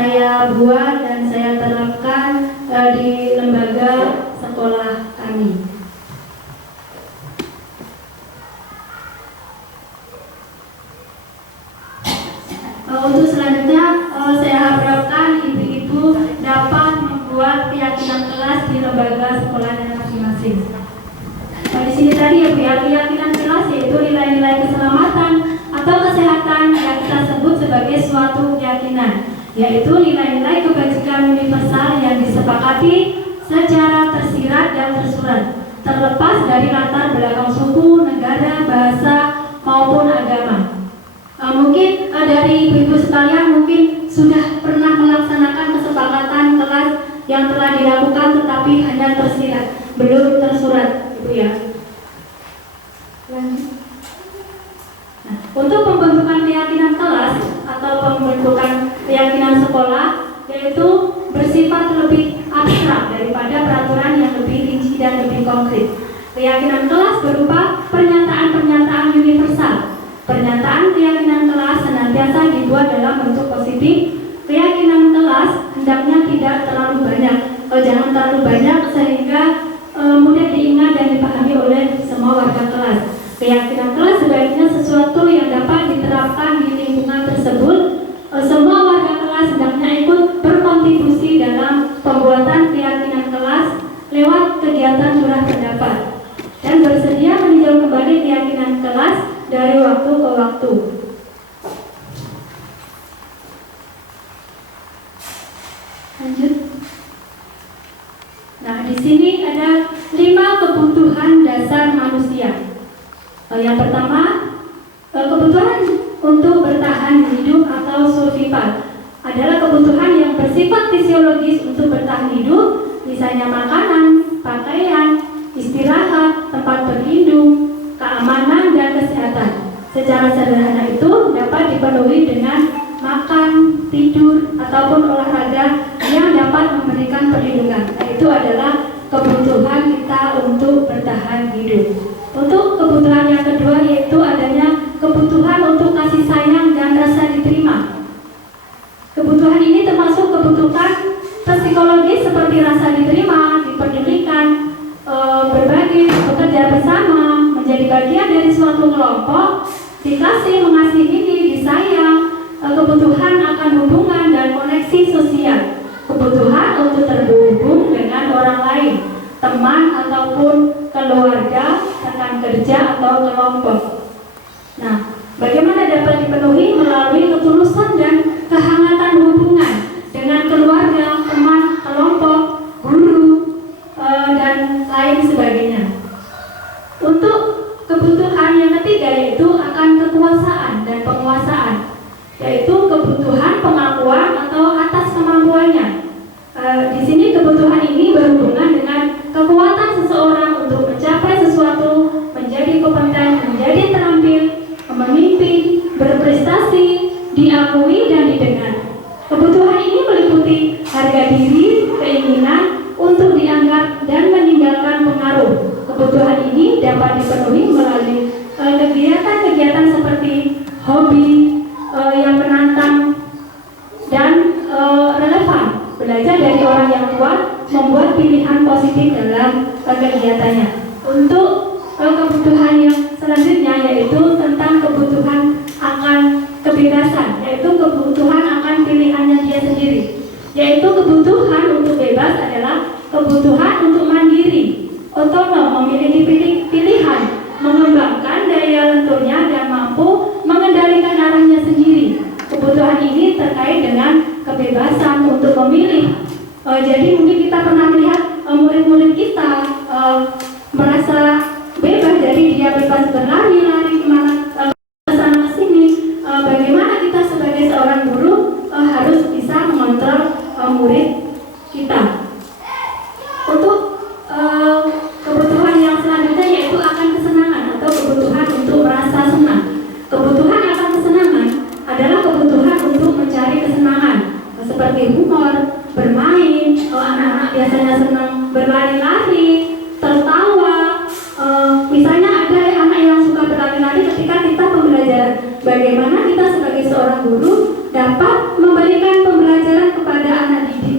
saya buat dan saya terapkan di lembaga sekolah kami. Untuk selanjutnya saya harapkan ibu-ibu dapat membuat keyakinan kelas di lembaga sekolahnya masing-masing. Di sini tadi ya Bu, ya, keyakinan kelas yaitu nilai-nilai keselamatan atau kesehatan yang kita sebut sebagai suatu keyakinan, yaitu nilai-nilai kebajikan universal yang disepakati secara tersirat dan tersurat, terlepas dari latar belakang suku, negara, bahasa maupun agama. Mungkin dari ibu-ibu sekalian mungkin sudah pernah melaksanakan kesepakatan kelas yang telah dilakukan tetapi hanya tersirat, belum tersurat, Ibu ya. Nah, untuk pembentukan keyakinan kelas atau pembentukan keyakinan sekolah yaitu bersifat lebih abstrak daripada peraturan yang lebih rinci dan lebih konkret. Keyakinan kelas berupa pernyataan-pernyataan universal. Pernyataan keyakinan kelas senantiasa dibuat dalam bentuk positif. Keyakinan kelas hendaknya tidak terlalu banyak, jangan terlalu banyak sehingga mudah diingat dan dipahami oleh semua warga kelas. Keyakinan kelas sebaiknya sesuatu yang dapat diterapkan di lingkungan tersebut. Semua warga kelas hendaknya ikut berkontribusi dalam pembuatan keyakinan kelas lewat kegiatan curah pendapat dan bersedia meninjau kembali keyakinan kelas dari waktu ke waktu. Lanjut. Nah, di sini ada 5 kebutuhan dasar manusia. Yang pertama, kebutuhan untuk bertahan hidup atau survival adalah kebutuhan yang bersifat fisiologis untuk bertahan hidup, misalnya makanan, pakaian, istirahat, tempat berlindung, keamanan, dan kesehatan. Secara sederhana itu dapat dipenuhi dengan makan, tidur, ataupun olahraga yang dapat memberikan perlindungan. Itu adalah kebutuhan kita untuk bertahan hidup. Untuk kebutuhan yang kedua yaitu adanya kebutuhan untuk kasih sayang dan rasa diterima. Kebutuhan ini termasuk kebutuhan psikologis seperti rasa diterima, dipedulikan, berbagi, bekerja bersama, menjadi bagian dari suatu kelompok, dikasih, mengasihi, disayang, kebutuhan akan hubungan dan koneksi sosial, kebutuhan untuk terhubung dengan orang lain, teman ataupun keluarga, rekan kerja atau kelompok. Nah, bagaimana dapat dipenuhi? Melalui ketulusan dan kehangatan hubungan dengan keluarga, teman, kelompok, guru, dan lain sebagainya. Untuk kebutuhan yang ketiga yaitu akan kekuasaan dan penguasaan, yaitu kebutuhan pengakuan atau atas kemampuannya. Di sini kebutuhan ini berhubungan dengan kekuatan seseorang untuk mencapai sesuatu, menjadi kompeten, menjadi terampil, memimpin, berprestasi, diakui dan didengar. Kebutuhan ini meliputi harga diri, keinginan untuk dianggap dan meninggalkan pengaruh. Kebutuhan ini dapat dipenuhi melalui kegiatan-kegiatan seperti hobi yang menantang dan relevan. Belajar dari orang yang kuat, membuat pilihan positif dalam kegiatannya. Untuk kebutuhan yang selanjutnya yaitu tentang kebutuhan akan kebebasan, yaitu kebutuhan akan pilihannya dia sendiri. Yaitu kebutuhan untuk bebas adalah kebutuhan untuk mandiri, otonom, memiliki pilihan, mengembangkan daya lenturnya dan mampu mengendalikan arahnya sendiri. Kebutuhan ini terkait dengan kebebasan untuk memilih. Jadi mungkin kita pernah melihat murid-murid kita merasa bebas, jadi dia bebas berlari-lari kemana sana sini. Bagaimana kita sebagai seorang guru harus bisa mengontrol murid kita. Untuk kebutuhan yang selanjutnya yaitu akan kesenangan atau kebutuhan untuk merasa senang. Kebutuhan akan kesenangan adalah kebutuhan untuk mencari kesenangan seperti humor, bermain, anak-anak biasanya senang berlari-lari, tertawa. Misalnya ada anak yang suka berlari-lari ketika kita pembelajaran. Bagaimana kita sebagai seorang guru dapat memberikan pembelajaran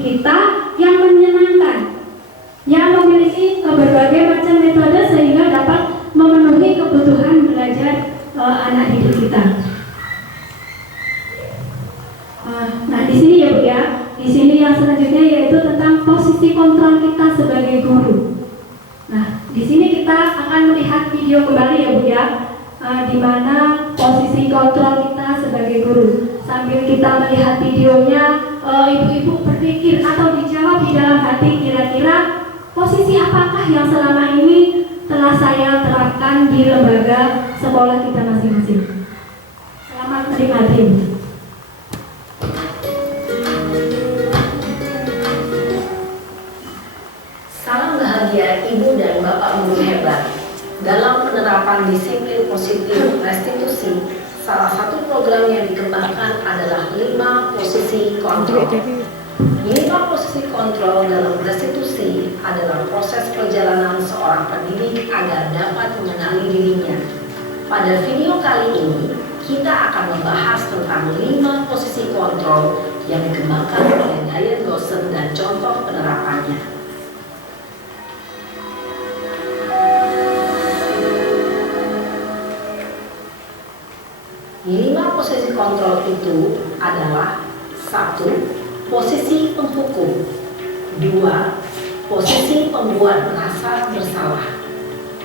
kita yang menyenangkan, yang memiliki berbagai macam metode sehingga dapat memenuhi kebutuhan belajar anak didik kita. Nah, di sini ya Bu ya, di sini yang selanjutnya yaitu tentang posisi kontrol kita sebagai guru. Nah, di sini kita akan melihat video kembali ya Bu ya, di mana posisi kontrol kita sebagai guru. Sambil kita melihat videonya, ibu-ibu berpikir atau dijawab di dalam hati kira-kira posisi apakah yang selama ini telah saya terapkan di lembaga sekolah kita masing-masing. Selamat menikmati. Salam bahagia Ibu dan Bapak Guru hebat. Dalam penerapan disiplin positif restitusi, salah satu program yang dikembangkan adalah 5 posisi kontrol. 5 posisi kontrol dalam restitusi adalah proses perjalanan seorang pendidik agar dapat mengenali dirinya. Pada video kali ini, kita akan membahas tentang 5 posisi kontrol yang dikembangkan oleh Diane Dawson dan contoh penerapannya. 5 posisi kontrol itu adalah 1. Posisi penghukum. 2. Posisi pembuat merasa bersalah.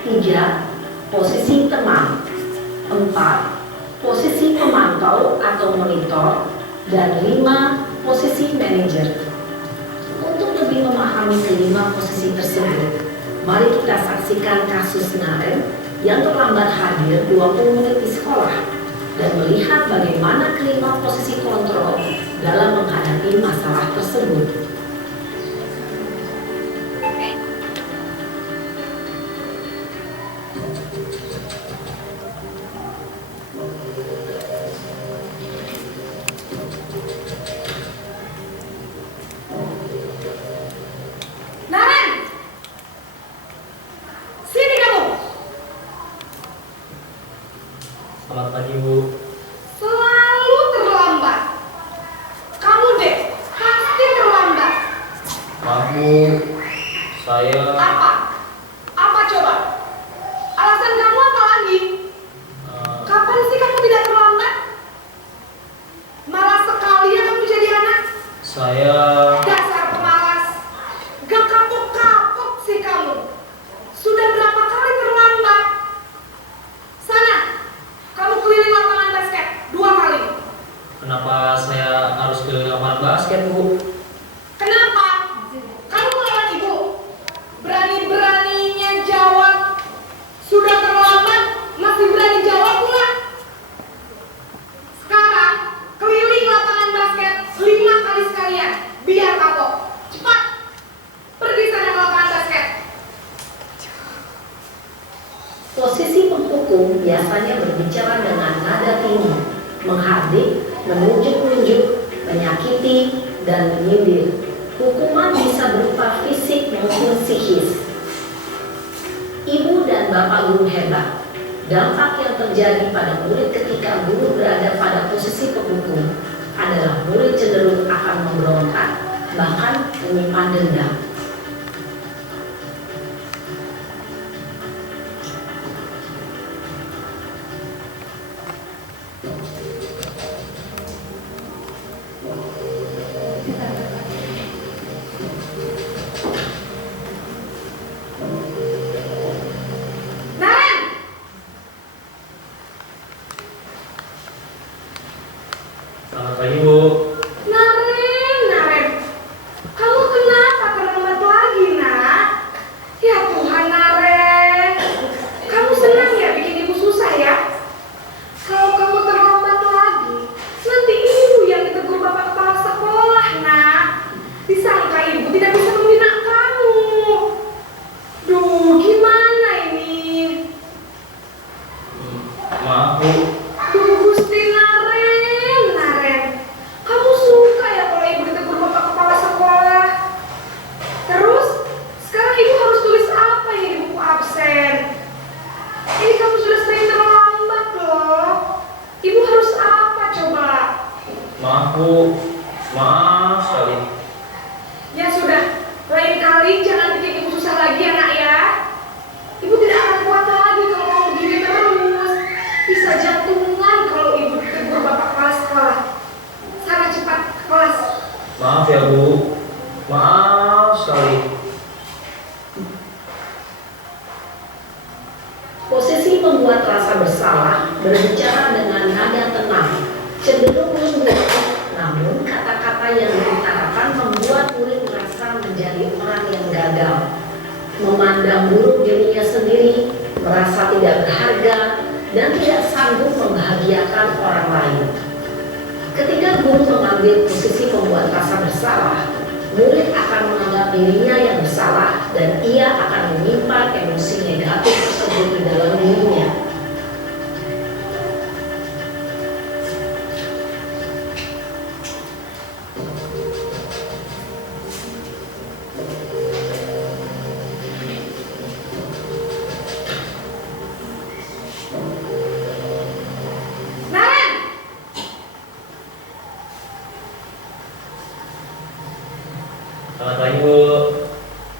3. Posisi teman. 4. Posisi pemantau atau monitor. Dan 5. Posisi manajer. Untuk lebih memahami kelima posisi tersebut, mari kita saksikan kasus Naren yang terlambat hadir 20 menit di sekolah dan melihat bagaimana kelima posisi kontrol dalam menghadapi masalah tersebut. Naren! Sini kamu! Selamat pagi, Bu. Selalu terlambat. Kamu deh, pasti terlambat. Maaf, Bu. Saya... Apa? Apa coba? Alasan kamu apa lagi? Kapan sih kamu tidak terlambat? Malas sekali ya kamu jadi anak. Saya... Dasar pemalas. Gak kapok-kapok sih kamu. Sudah berapa kali terlambat? Sana, kamu keliling lapangan basket 2 kali. Kenapa saya harus ke lapangan basket, Bu? Kenapa? Kamu melawan ibu. Berani-beraninya jawab. Sudah terlambat, masih berani jawab pula. Sekarang, keliling lapangan basket 5 kali sekalian. Biar kapok. Cepat. Pergi sana ke lapangan basket. Posisi penghukum biasanya berbicara dengan nada tinggi, menghardik, menunjuk-nunjuk, menyakiti, dan menyindir. Hukuman bisa berupa fisik maupun psikis. Ibu dan Bapak Guru hebat. Dampak yang terjadi pada murid ketika guru berada pada posisi penghukum adalah murid cenderung akan memberontak, bahkan menyimpan dendam. Naren! Selamat pagi, Bu. Naren. Kamu kenapa terlambat lagi, nak? Ya Tuhan, Naren. Kamu senang ya bikin ibu susah ya? Kalau kamu terlambat lagi, nanti ibu yang ditegur bapak kepala sekolah, nak. Disangka ibu tidak bisa membina kamu. Duh, gimana ini? Maaf, Bu. Duh, Gusti Naren. Kamu suka ya kalau ibu ditegur bapak kepala sekolah? Terus, sekarang ibu harus tulis apa ya di buku absen? Ini kamu sudah sering terlambat loh. Ibu harus apa coba? Maaf, Bu. Maaf sekali. Maaf ya Bu, maaf sekali. Posisi pembuat rasa bersalah berbicara dengan nada tenang, cenderung lembut, namun kata-kata yang diutarakan membuat murid merasa menjadi orang yang gagal, memandang buruk dirinya sendiri, merasa tidak berharga, dan tidak sanggup membahagiakan orang lain. Ketika guru mengambil posisi pembuat rasa bersalah, murid akan menganggap dirinya yang bersalah dan ia akan menyimpan emosi negatif tersebut di dalam dirinya. Naren, Selamat pagi Bu.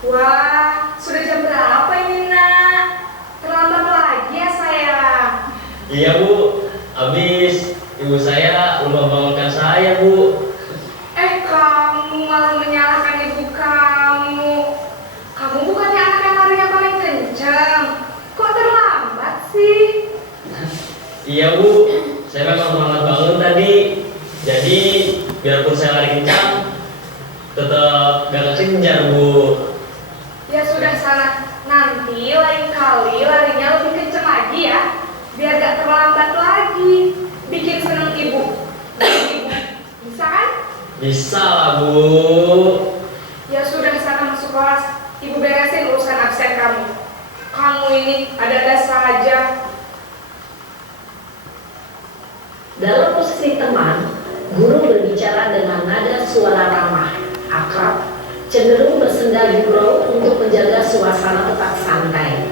wah, sudah jam berapa ini nak? Terlambat lagi ya sayang. Iya Bu, habis ibu saya lupa bangunkan saya Bu. Kamu malah menyalahkan ibu kamu. Kamu bukannya anak yang larinya paling kencang. Kok terlambat sih? Iya Bu, saya memang terlambat bangun tadi. Jadi biarpun saya lari kencang, tetap gak kekejar Bu. Ya sudah sana. Nanti lain kali larinya lebih kencang lagi ya. Biar gak terlambat lagi. Bikin seneng ibu. Bikin ibu. Bisa kan? Bisa lah Bu. Ya sudah sana masuk kelas. Ibu beresin urusan absen kamu. Kamu ini ada-ada saja. Dalam posisi teman, guru berbicara dengan nada suara ramah, akrab, cenderung bersenda gurau untuk menjaga suasana tetap santai.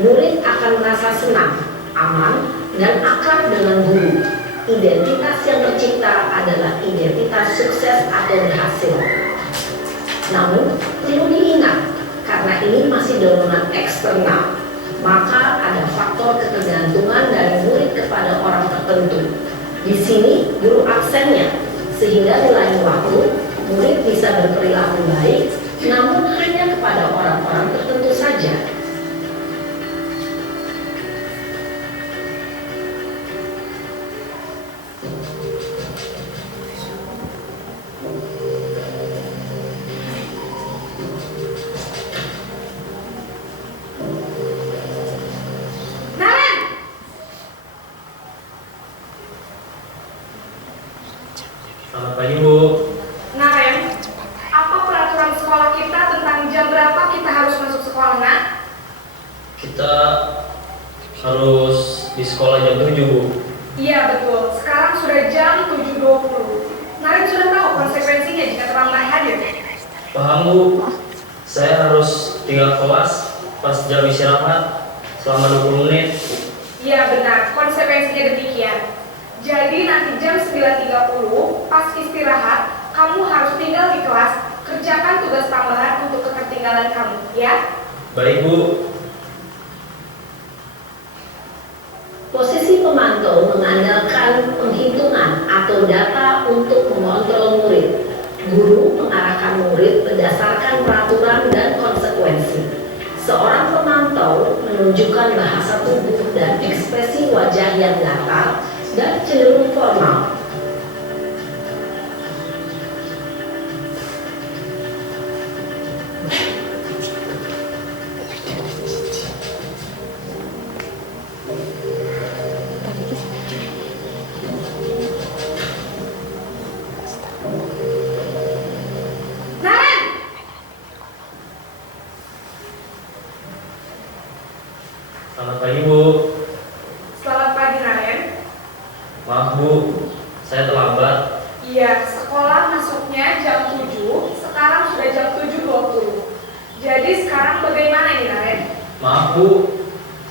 Murid akan merasa senang, aman, dan akrab dengan guru. Identitas yang tercipta adalah identitas sukses atau berhasil. Namun, perlu diingat, karena ini masih dorongan eksternal, maka ada faktor ketergantungan dari murid kepada orang tertentu. Di sini, guru absennya, sehingga di lain waktu, murid bisa berperilaku baik, namun hanya kepada orang-orang tertentu saja. Naren! Selamat pagi Bu. Naren, apa peraturan sekolah kita tentang jam berapa kita harus masuk sekolah, nak? Kita harus di sekolah jam 7 Bu. Iya betul, sekarang sudah jam 7.20. Naren sudah tahu konsekuensinya jika terlambat hadir. Paham Bu, saya harus tinggal kelas pas jam istirahat selama 20 menit. Iya benar, konsekuensinya demikian. Jadi nanti jam 9.30 pas istirahat, kamu harus tinggal di kelas, kerjakan tugas tambahan untuk ketertinggalan kamu, ya? Baik Bu. Posisi pemantau mengandalkan penghitungan atau data untuk mengontrol murid. Guru mengarahkan murid berdasarkan peraturan dan konsekuensi. Seorang pemantau menunjukkan bahasa tubuh dan ekspresi wajah yang datar dan cenderung formal. Naren! Selamat pagi Bu. Selamat pagi, Naren. Maaf Bu, saya terlambat. Iya, sekolah masuknya jam 7, sekarang sudah jam 7.20. Jadi sekarang bagaimana ini, Naren? Maaf Bu,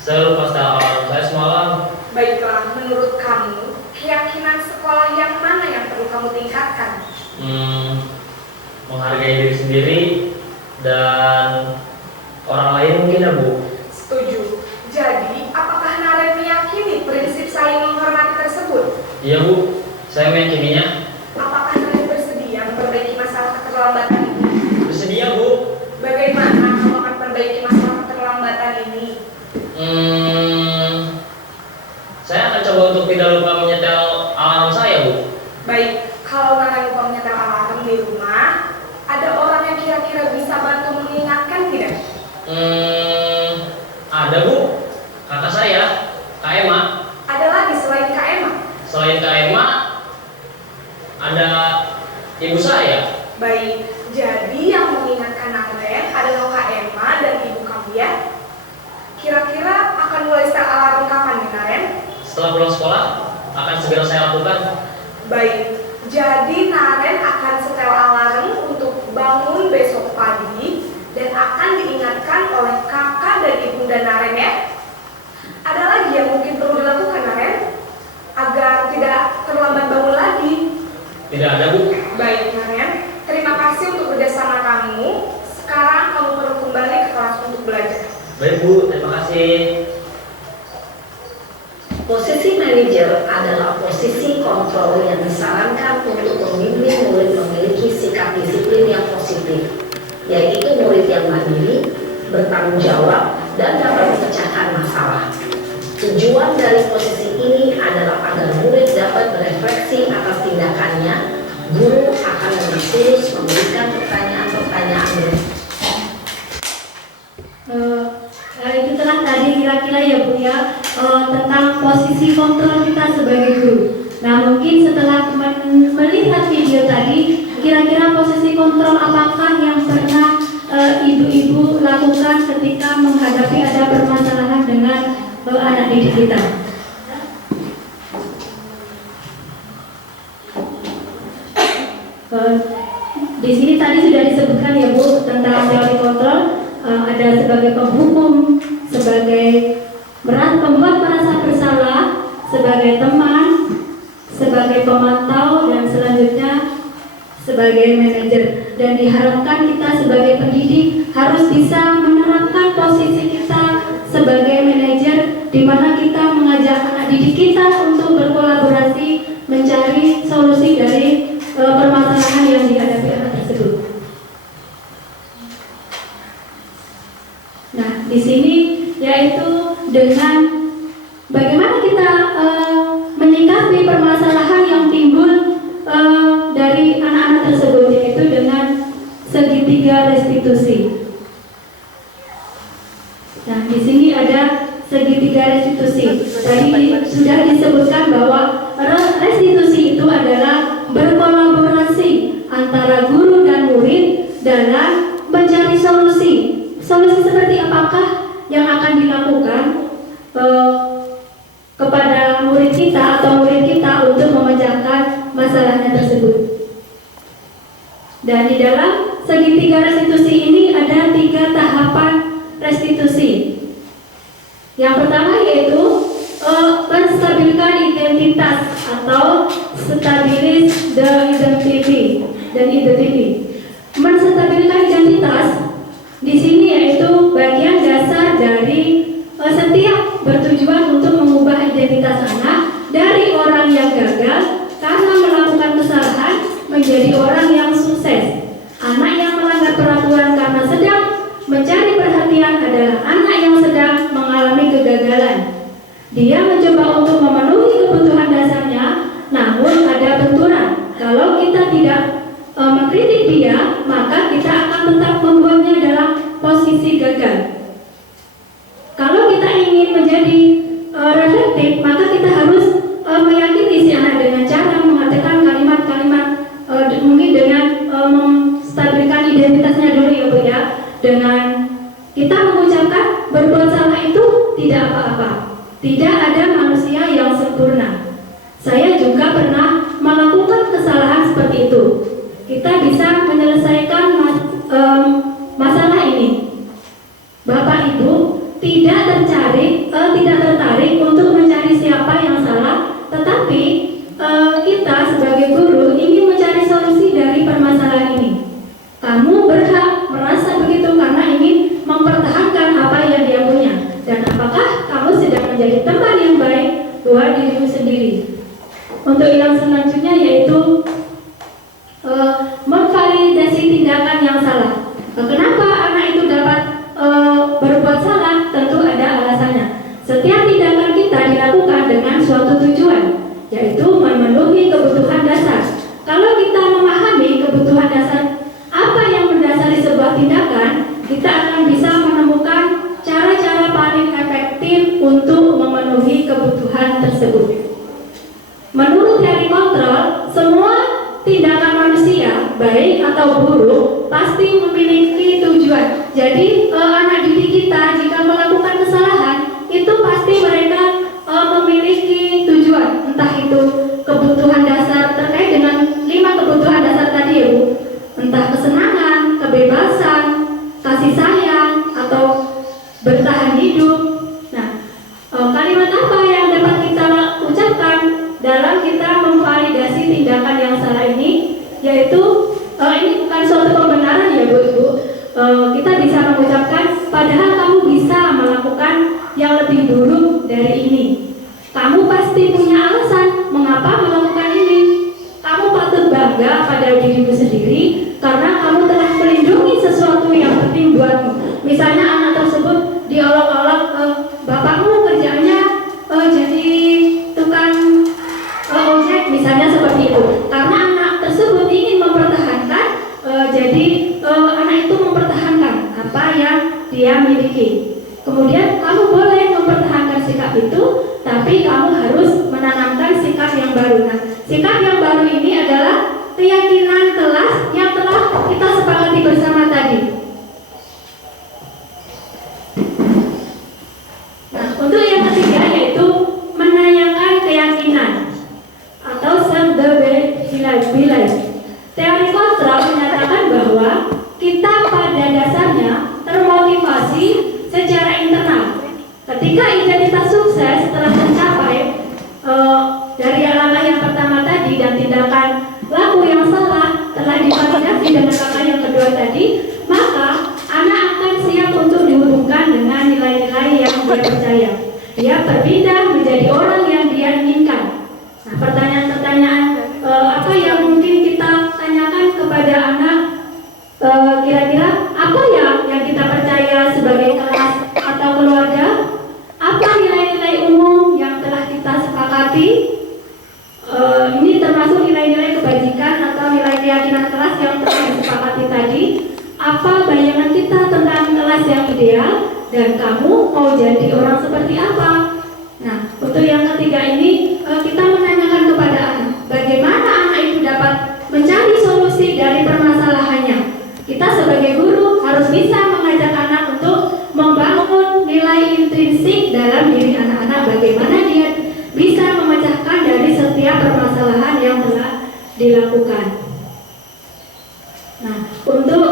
saya lupa setel alarm saya semalam. Baiklah, menurut kamu, keyakinan sekolah yang mana yang perlu kamu tingkatkan? Menghargai diri sendiri dan orang lain mungkin ya Bu. Setuju. Jadi, apakah Naren meyakini prinsip saling menghormati tersebut? Iya Bu, saya meyakininya. Apakah Naren bersedia memperbaiki masalah tidak lupa menyetel alarm saya, Bu. Baik, kalau Naren lupa menyetel alarm di rumah, ada orang yang kira-kira bisa bantu mengingatkan tidak? Ada, Bu. Kakak saya, Kak Emma. Ada lagi selain Kak Emma? Selain Kak Emma, ada ibu saya. Baik, jadi yang mengingatkan Naren adalah Kak Emma dan ibu kamu ya? Kira-kira akan mulai setel alarm kapan nih Naren? Setelah pulang sekolah, akan segera saya lakukan. Baik, jadi Naren akan setel alarm untuk bangun besok pagi dan akan diingatkan oleh kakak dan ibunda Naren ya. Ada lagi yang mungkin perlu dilakukan Naren agar tidak terlambat bangun lagi? Tidak ada, Bu. Baik Naren, terima kasih untuk kerjasama kamu. Sekarang kamu perlu kembali ke kelas untuk belajar. Baik, Bu. Terima kasih. Posisi manajer adalah posisi kontrol yang disarankan untuk membimbing murid memiliki sikap disiplin yang positif, yaitu murid yang mandiri, bertanggung jawab, dan dapat memecahkan masalah. Tujuan dari posisi ini adalah agar murid dapat berefleksi atas tindakannya. Guru akan dengan tulus memberikan pertanyaan-pertanyaan Itu telah tadi kira-kira ya Bu ya tentang posisi kontrol kita sebagai guru. Nah mungkin setelah melihat video tadi, kira-kira posisi kontrol apakah yang pernah ibu-ibu lakukan ketika menghadapi ada permasalahan dengan anak didik kita? Di sini tadi sudah disebutkan ya Bu tentang teori kontrol. Ada sebagai penghukum, sebagai pembuat merasa bersalah, sebagai teman, sebagai pemantau, dan selanjutnya sebagai manajer. Dan diharapkan kita sebagai pendidik harus bisa menerapkan posisi kita sebagai manajer, di mana kita mengajak anak didik kita untuk berkolaborasi mencari solusi dari permasalahan yang dihadapi anak tersebut. Nah, di sini yaitu dengan bagaimana kita menyikapi permasalahan yang timbul dari anak-anak tersebut, yaitu dengan segitiga restitusi. Nah, di sini ada segitiga restitusi. Tadi sudah disebutkan bahwa restitusi itu adalah berkolaborasi antara guru dan murid dalam mencari solusi. Solusi seperti apakah yang akan dilakukan kepada murid kita atau murid kita untuk memecahkan masalahnya tersebut. Dan di dalam segitiga restitusi ini ada 3 tahapan restitusi. Yang pertama yaitu menstabilkan identitas atau stabilis the identity dan identity. Menstabilkan identitas di sini yaitu bagian dasar dari setiap bertujuan untuk mengubah identitas anak dari orang yang gagal karena melakukan kesalahan menjadi orang yang sukses. Anak yang melanggar peraturan karena sedang mencari perhatian adalah anak yang sedang mengalami kegagalan. Dia mencoba untuk memenuhi kebutuhan dasarnya, namun ada benturan. Kalau kita tidak mengkritik dia, maka kita akan tetap membuatnya dalam posisi gagal. Kalau kita ingin menjadi reflektif, maka kita harus meyakini si anak dengan cara mengatakan kalimat-kalimat mungkin dengan menstabilkan identitasnya dulu ya Bu ya. Dengan kita mengucapkan berbuat salah itu tidak apa-apa. Tidak ada manusia yang sempurna. Saya juga pernah melakukan kesalahan seperti itu. Kita bisa menyelesaikan masalah ini. Bapak Ibu tidak tertarik untuk mencari siapa yang salah, tetapi kita sebagai guru ingin mencari solusi dari permasalahan ini. Kamu berhak merasa begitu karena ingin mempertahankan apa yang dia punya. Dan apakah kamu sedang menjadi teman yang baik buat dirimu sendiri? Untuk yang selanjutnya yaitu memvalidasi tindakan yang salah. baik atau buruk, pasti memiliki tujuan. Jadi anak didik kita jika melakukan kesalahan, itu pasti mereka memiliki tujuan. Entah itu kebutuhan dasar terkait dengan 5 kebutuhan dasar tadi ya Bu. Entah kesenangan, kebebasan, kasih sayang, atau bertahan hidup. Nah, kalimat apa yang dapat kita ucapkan dalam kita memvalidasi tindakan yang salah ini, yaitu ini bukan suatu pembenaran ya Bu Ibu. Kita bisa mengucapkan padahal kamu bisa melakukan yang lebih buruk dari ini. Kamu pasti punya alasan mengapa melakukan ini. Kamu patut bangga pada dirimu sendiri karena kamu telah melindungi sesuatu yang penting buatmu. Misalnya anak tersebut diolok-olok, bapakmu kerjanya jadi tukang ojek, misalnya seperti itu. Karena anak tersebut ingin mempertahankan, jadi anak itu mempertahankan apa yang dia miliki. Kemudian kamu boleh mempertahankan sikap itu, tapi kamu harus menanamkan sikap yang baru. Nah, sikap yang baru ini adalah keyakinan kelas yang telah kita sepakati bersama tadi. Nah, untuk yang ketiga yaitu menanyakan keyakinan atau self-belief. Teori kontra menyatakan bahwa kita pada dasarnya termotivasi secara internal. Ketika identitas sukses telah tercapai dari langkah yang pertama tadi dan tindakan laku yang salah telah divalidasi dengan langkah yang kedua tadi, maka anak akan siap untuk dihubungkan dengan nilai-nilai yang dia percaya. Dia berpindah menjadi orang yang dia inginkan. Nah, pertanyaan-pertanyaan apa yang mungkin kita tanyakan kepada anak, kira-kira apa ya yang kita percaya sebagai kelas atau keluarga? Apa nilai-nilai umum yang telah kita sepakati? Ini termasuk nilai-nilai kebajikan atau nilai keyakinan kelas yang telah disepakati tadi. Apa bayangan kita tentang kelas yang ideal? Dan kamu mau jadi orang seperti apa? Nah, untuk yang ketiga ini kita menanyakan kepada anak, bagaimana anak itu dapat mencari solusi dari permasalahannya. Kita sebagai guru harus bisa mengajak anak untuk membangun nilai intrinsik dalam diri anak-anak, bagaimana dia bisa memecahkan dari setiap permasalahan yang telah dilakukan. Nah, untuk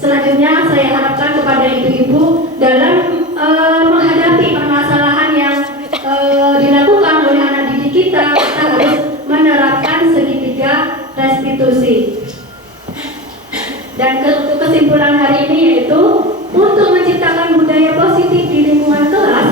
selanjutnya saya harapkan kepada ibu-ibu dalam menghadapi permasalahan yang dilakukan oleh anak didik kita harus menerapkan segitiga restitusi. Dan untuk kesimpulan hari ini yaitu untuk menciptakan budaya positif di lingkungan kelas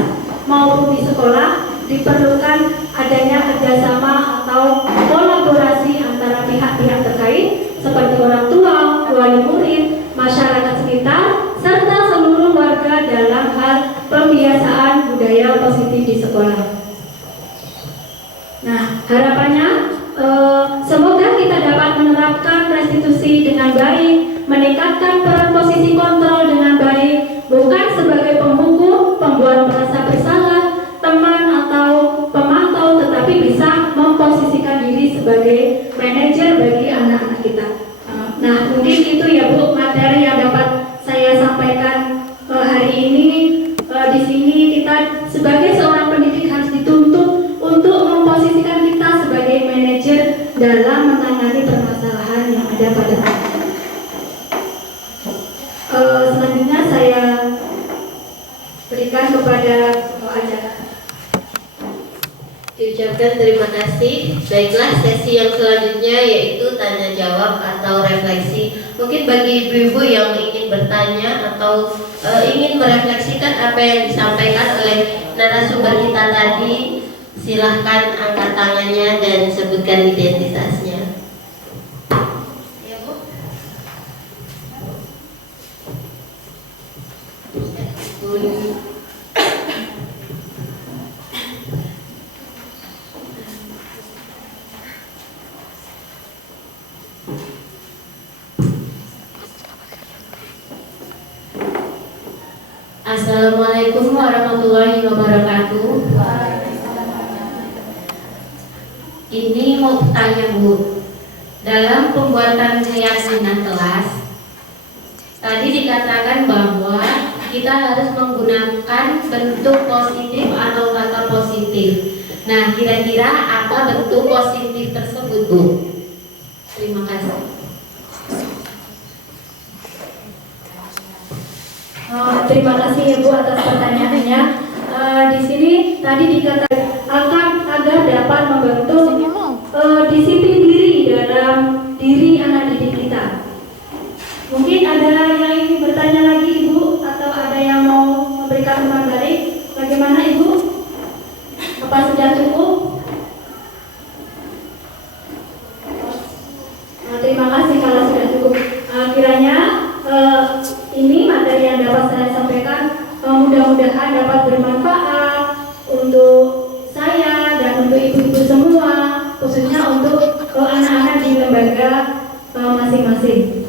maupun di sekolah diperlukan adanya kerjasama atau kolaborasi antara pihak-pihak terkait seperti orang tua, wali murid, masyarakat sekitar, serta seluruh warga dalam hal pembiasaan budaya positif di sekolah. Nah, harapannya semoga kita dapat menerapkan restitusi dengan baik, meningkatkan peran posisi kontrol dengan baik, bukan sebagai penghukum, pembuat merasa bersalah, teman atau pemantau, tetapi bisa memposisikan diri sebagai manajer bagi anak-anak kita. Nah, mungkin itu ya Bu materi yang dapat saya sampaikan hari ini. Di sini kita sebagai seorang pendidik harus dituntut untuk memposisikan kita sebagai manajer dalam menangani permasalahan yang ada pada anak. Selanjutnya saya berikan kepada acara. Diucapkan terima kasih. Baiklah, sesi yang selanjutnya yaitu tanya jawab atau refleksi. Mungkin bagi ibu-ibu yang ingin bertanya atau ingin merefleksikan apa yang disampaikan oleh narasumber kita tadi, silahkan angkat tangannya dan sebutkan identitasnya. Ya Bu. Assalamualaikum warahmatullahi wabarakatuh. Ini mau tanya Bu, Dalam pembuatan keyakinan kelas, tadi dikatakan bahwa kita harus menggunakan bentuk positif atau kata positif. Nah, kira-kira apa bentuk positif tersebut, Bu? Terima kasih. Terima kasih Ibu atas pertanyaannya. Di sini tadi dikatakan agar dapat membentuk disiplin diri dalam diri anak didik kita. Mungkin ada yang ingin bertanya lagi Ibu, atau ada yang mau memberikan umpan balik? Bagaimana Ibu? Apa sudah cukup? Terima kasih kalau sudah cukup. Kiranya ini materi yang dapat saya sampaikan mudah-mudahan dapat bermanfaat untuk saya dan untuk ibu-ibu semua, khususnya untuk anak-anak di lembaga masing-masing.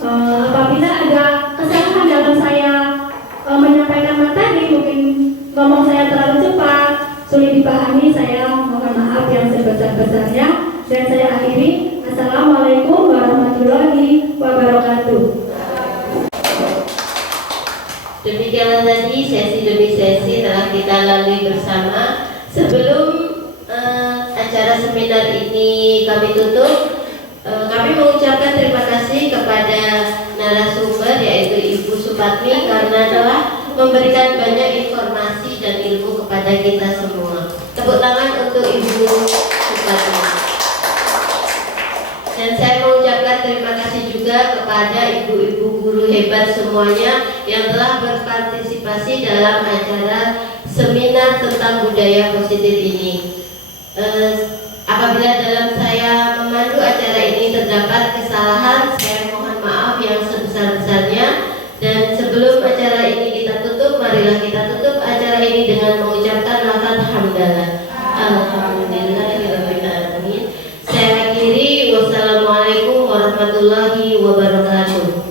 Apabila ada kesalahan dalam saya menyampaikan materi, mungkin ngomong saya terlalu cepat, sulit dipahami, saya mohon maaf yang sebesar-besarnya, dan saya akhiri. Assalamualaikum warahmatullahi wabarakatuh. Demikianlah tadi sesi demi sesi telah kita lalui bersama. Sebelum acara seminar ini kami tutup, kami mengucapkan terima kasih kepada narasumber yaitu Ibu Supatmi karena telah memberikan banyak informasi dan ilmu kepada kita semua. Tepuk tangan untuk Ibu Supatmi. Dan saya mengucapkan terima kasih juga kepada ibu-ibu guru hebat semuanya yang telah berpartisipasi dalam acara seminar tentang budaya positif ini. Apabila dalam saya memandu acara ini terdapat kesalahan, saya mohon maaf yang sebesar-besarnya. Dan sebelum acara ini kita tutup, marilah kita tutup acara ini dengan mengucapkan lafaz hamdalah. Alhamdulillahirabbil alamin. Saya akhiri, wassalamualaikum warahmatullahi wabarakatuh.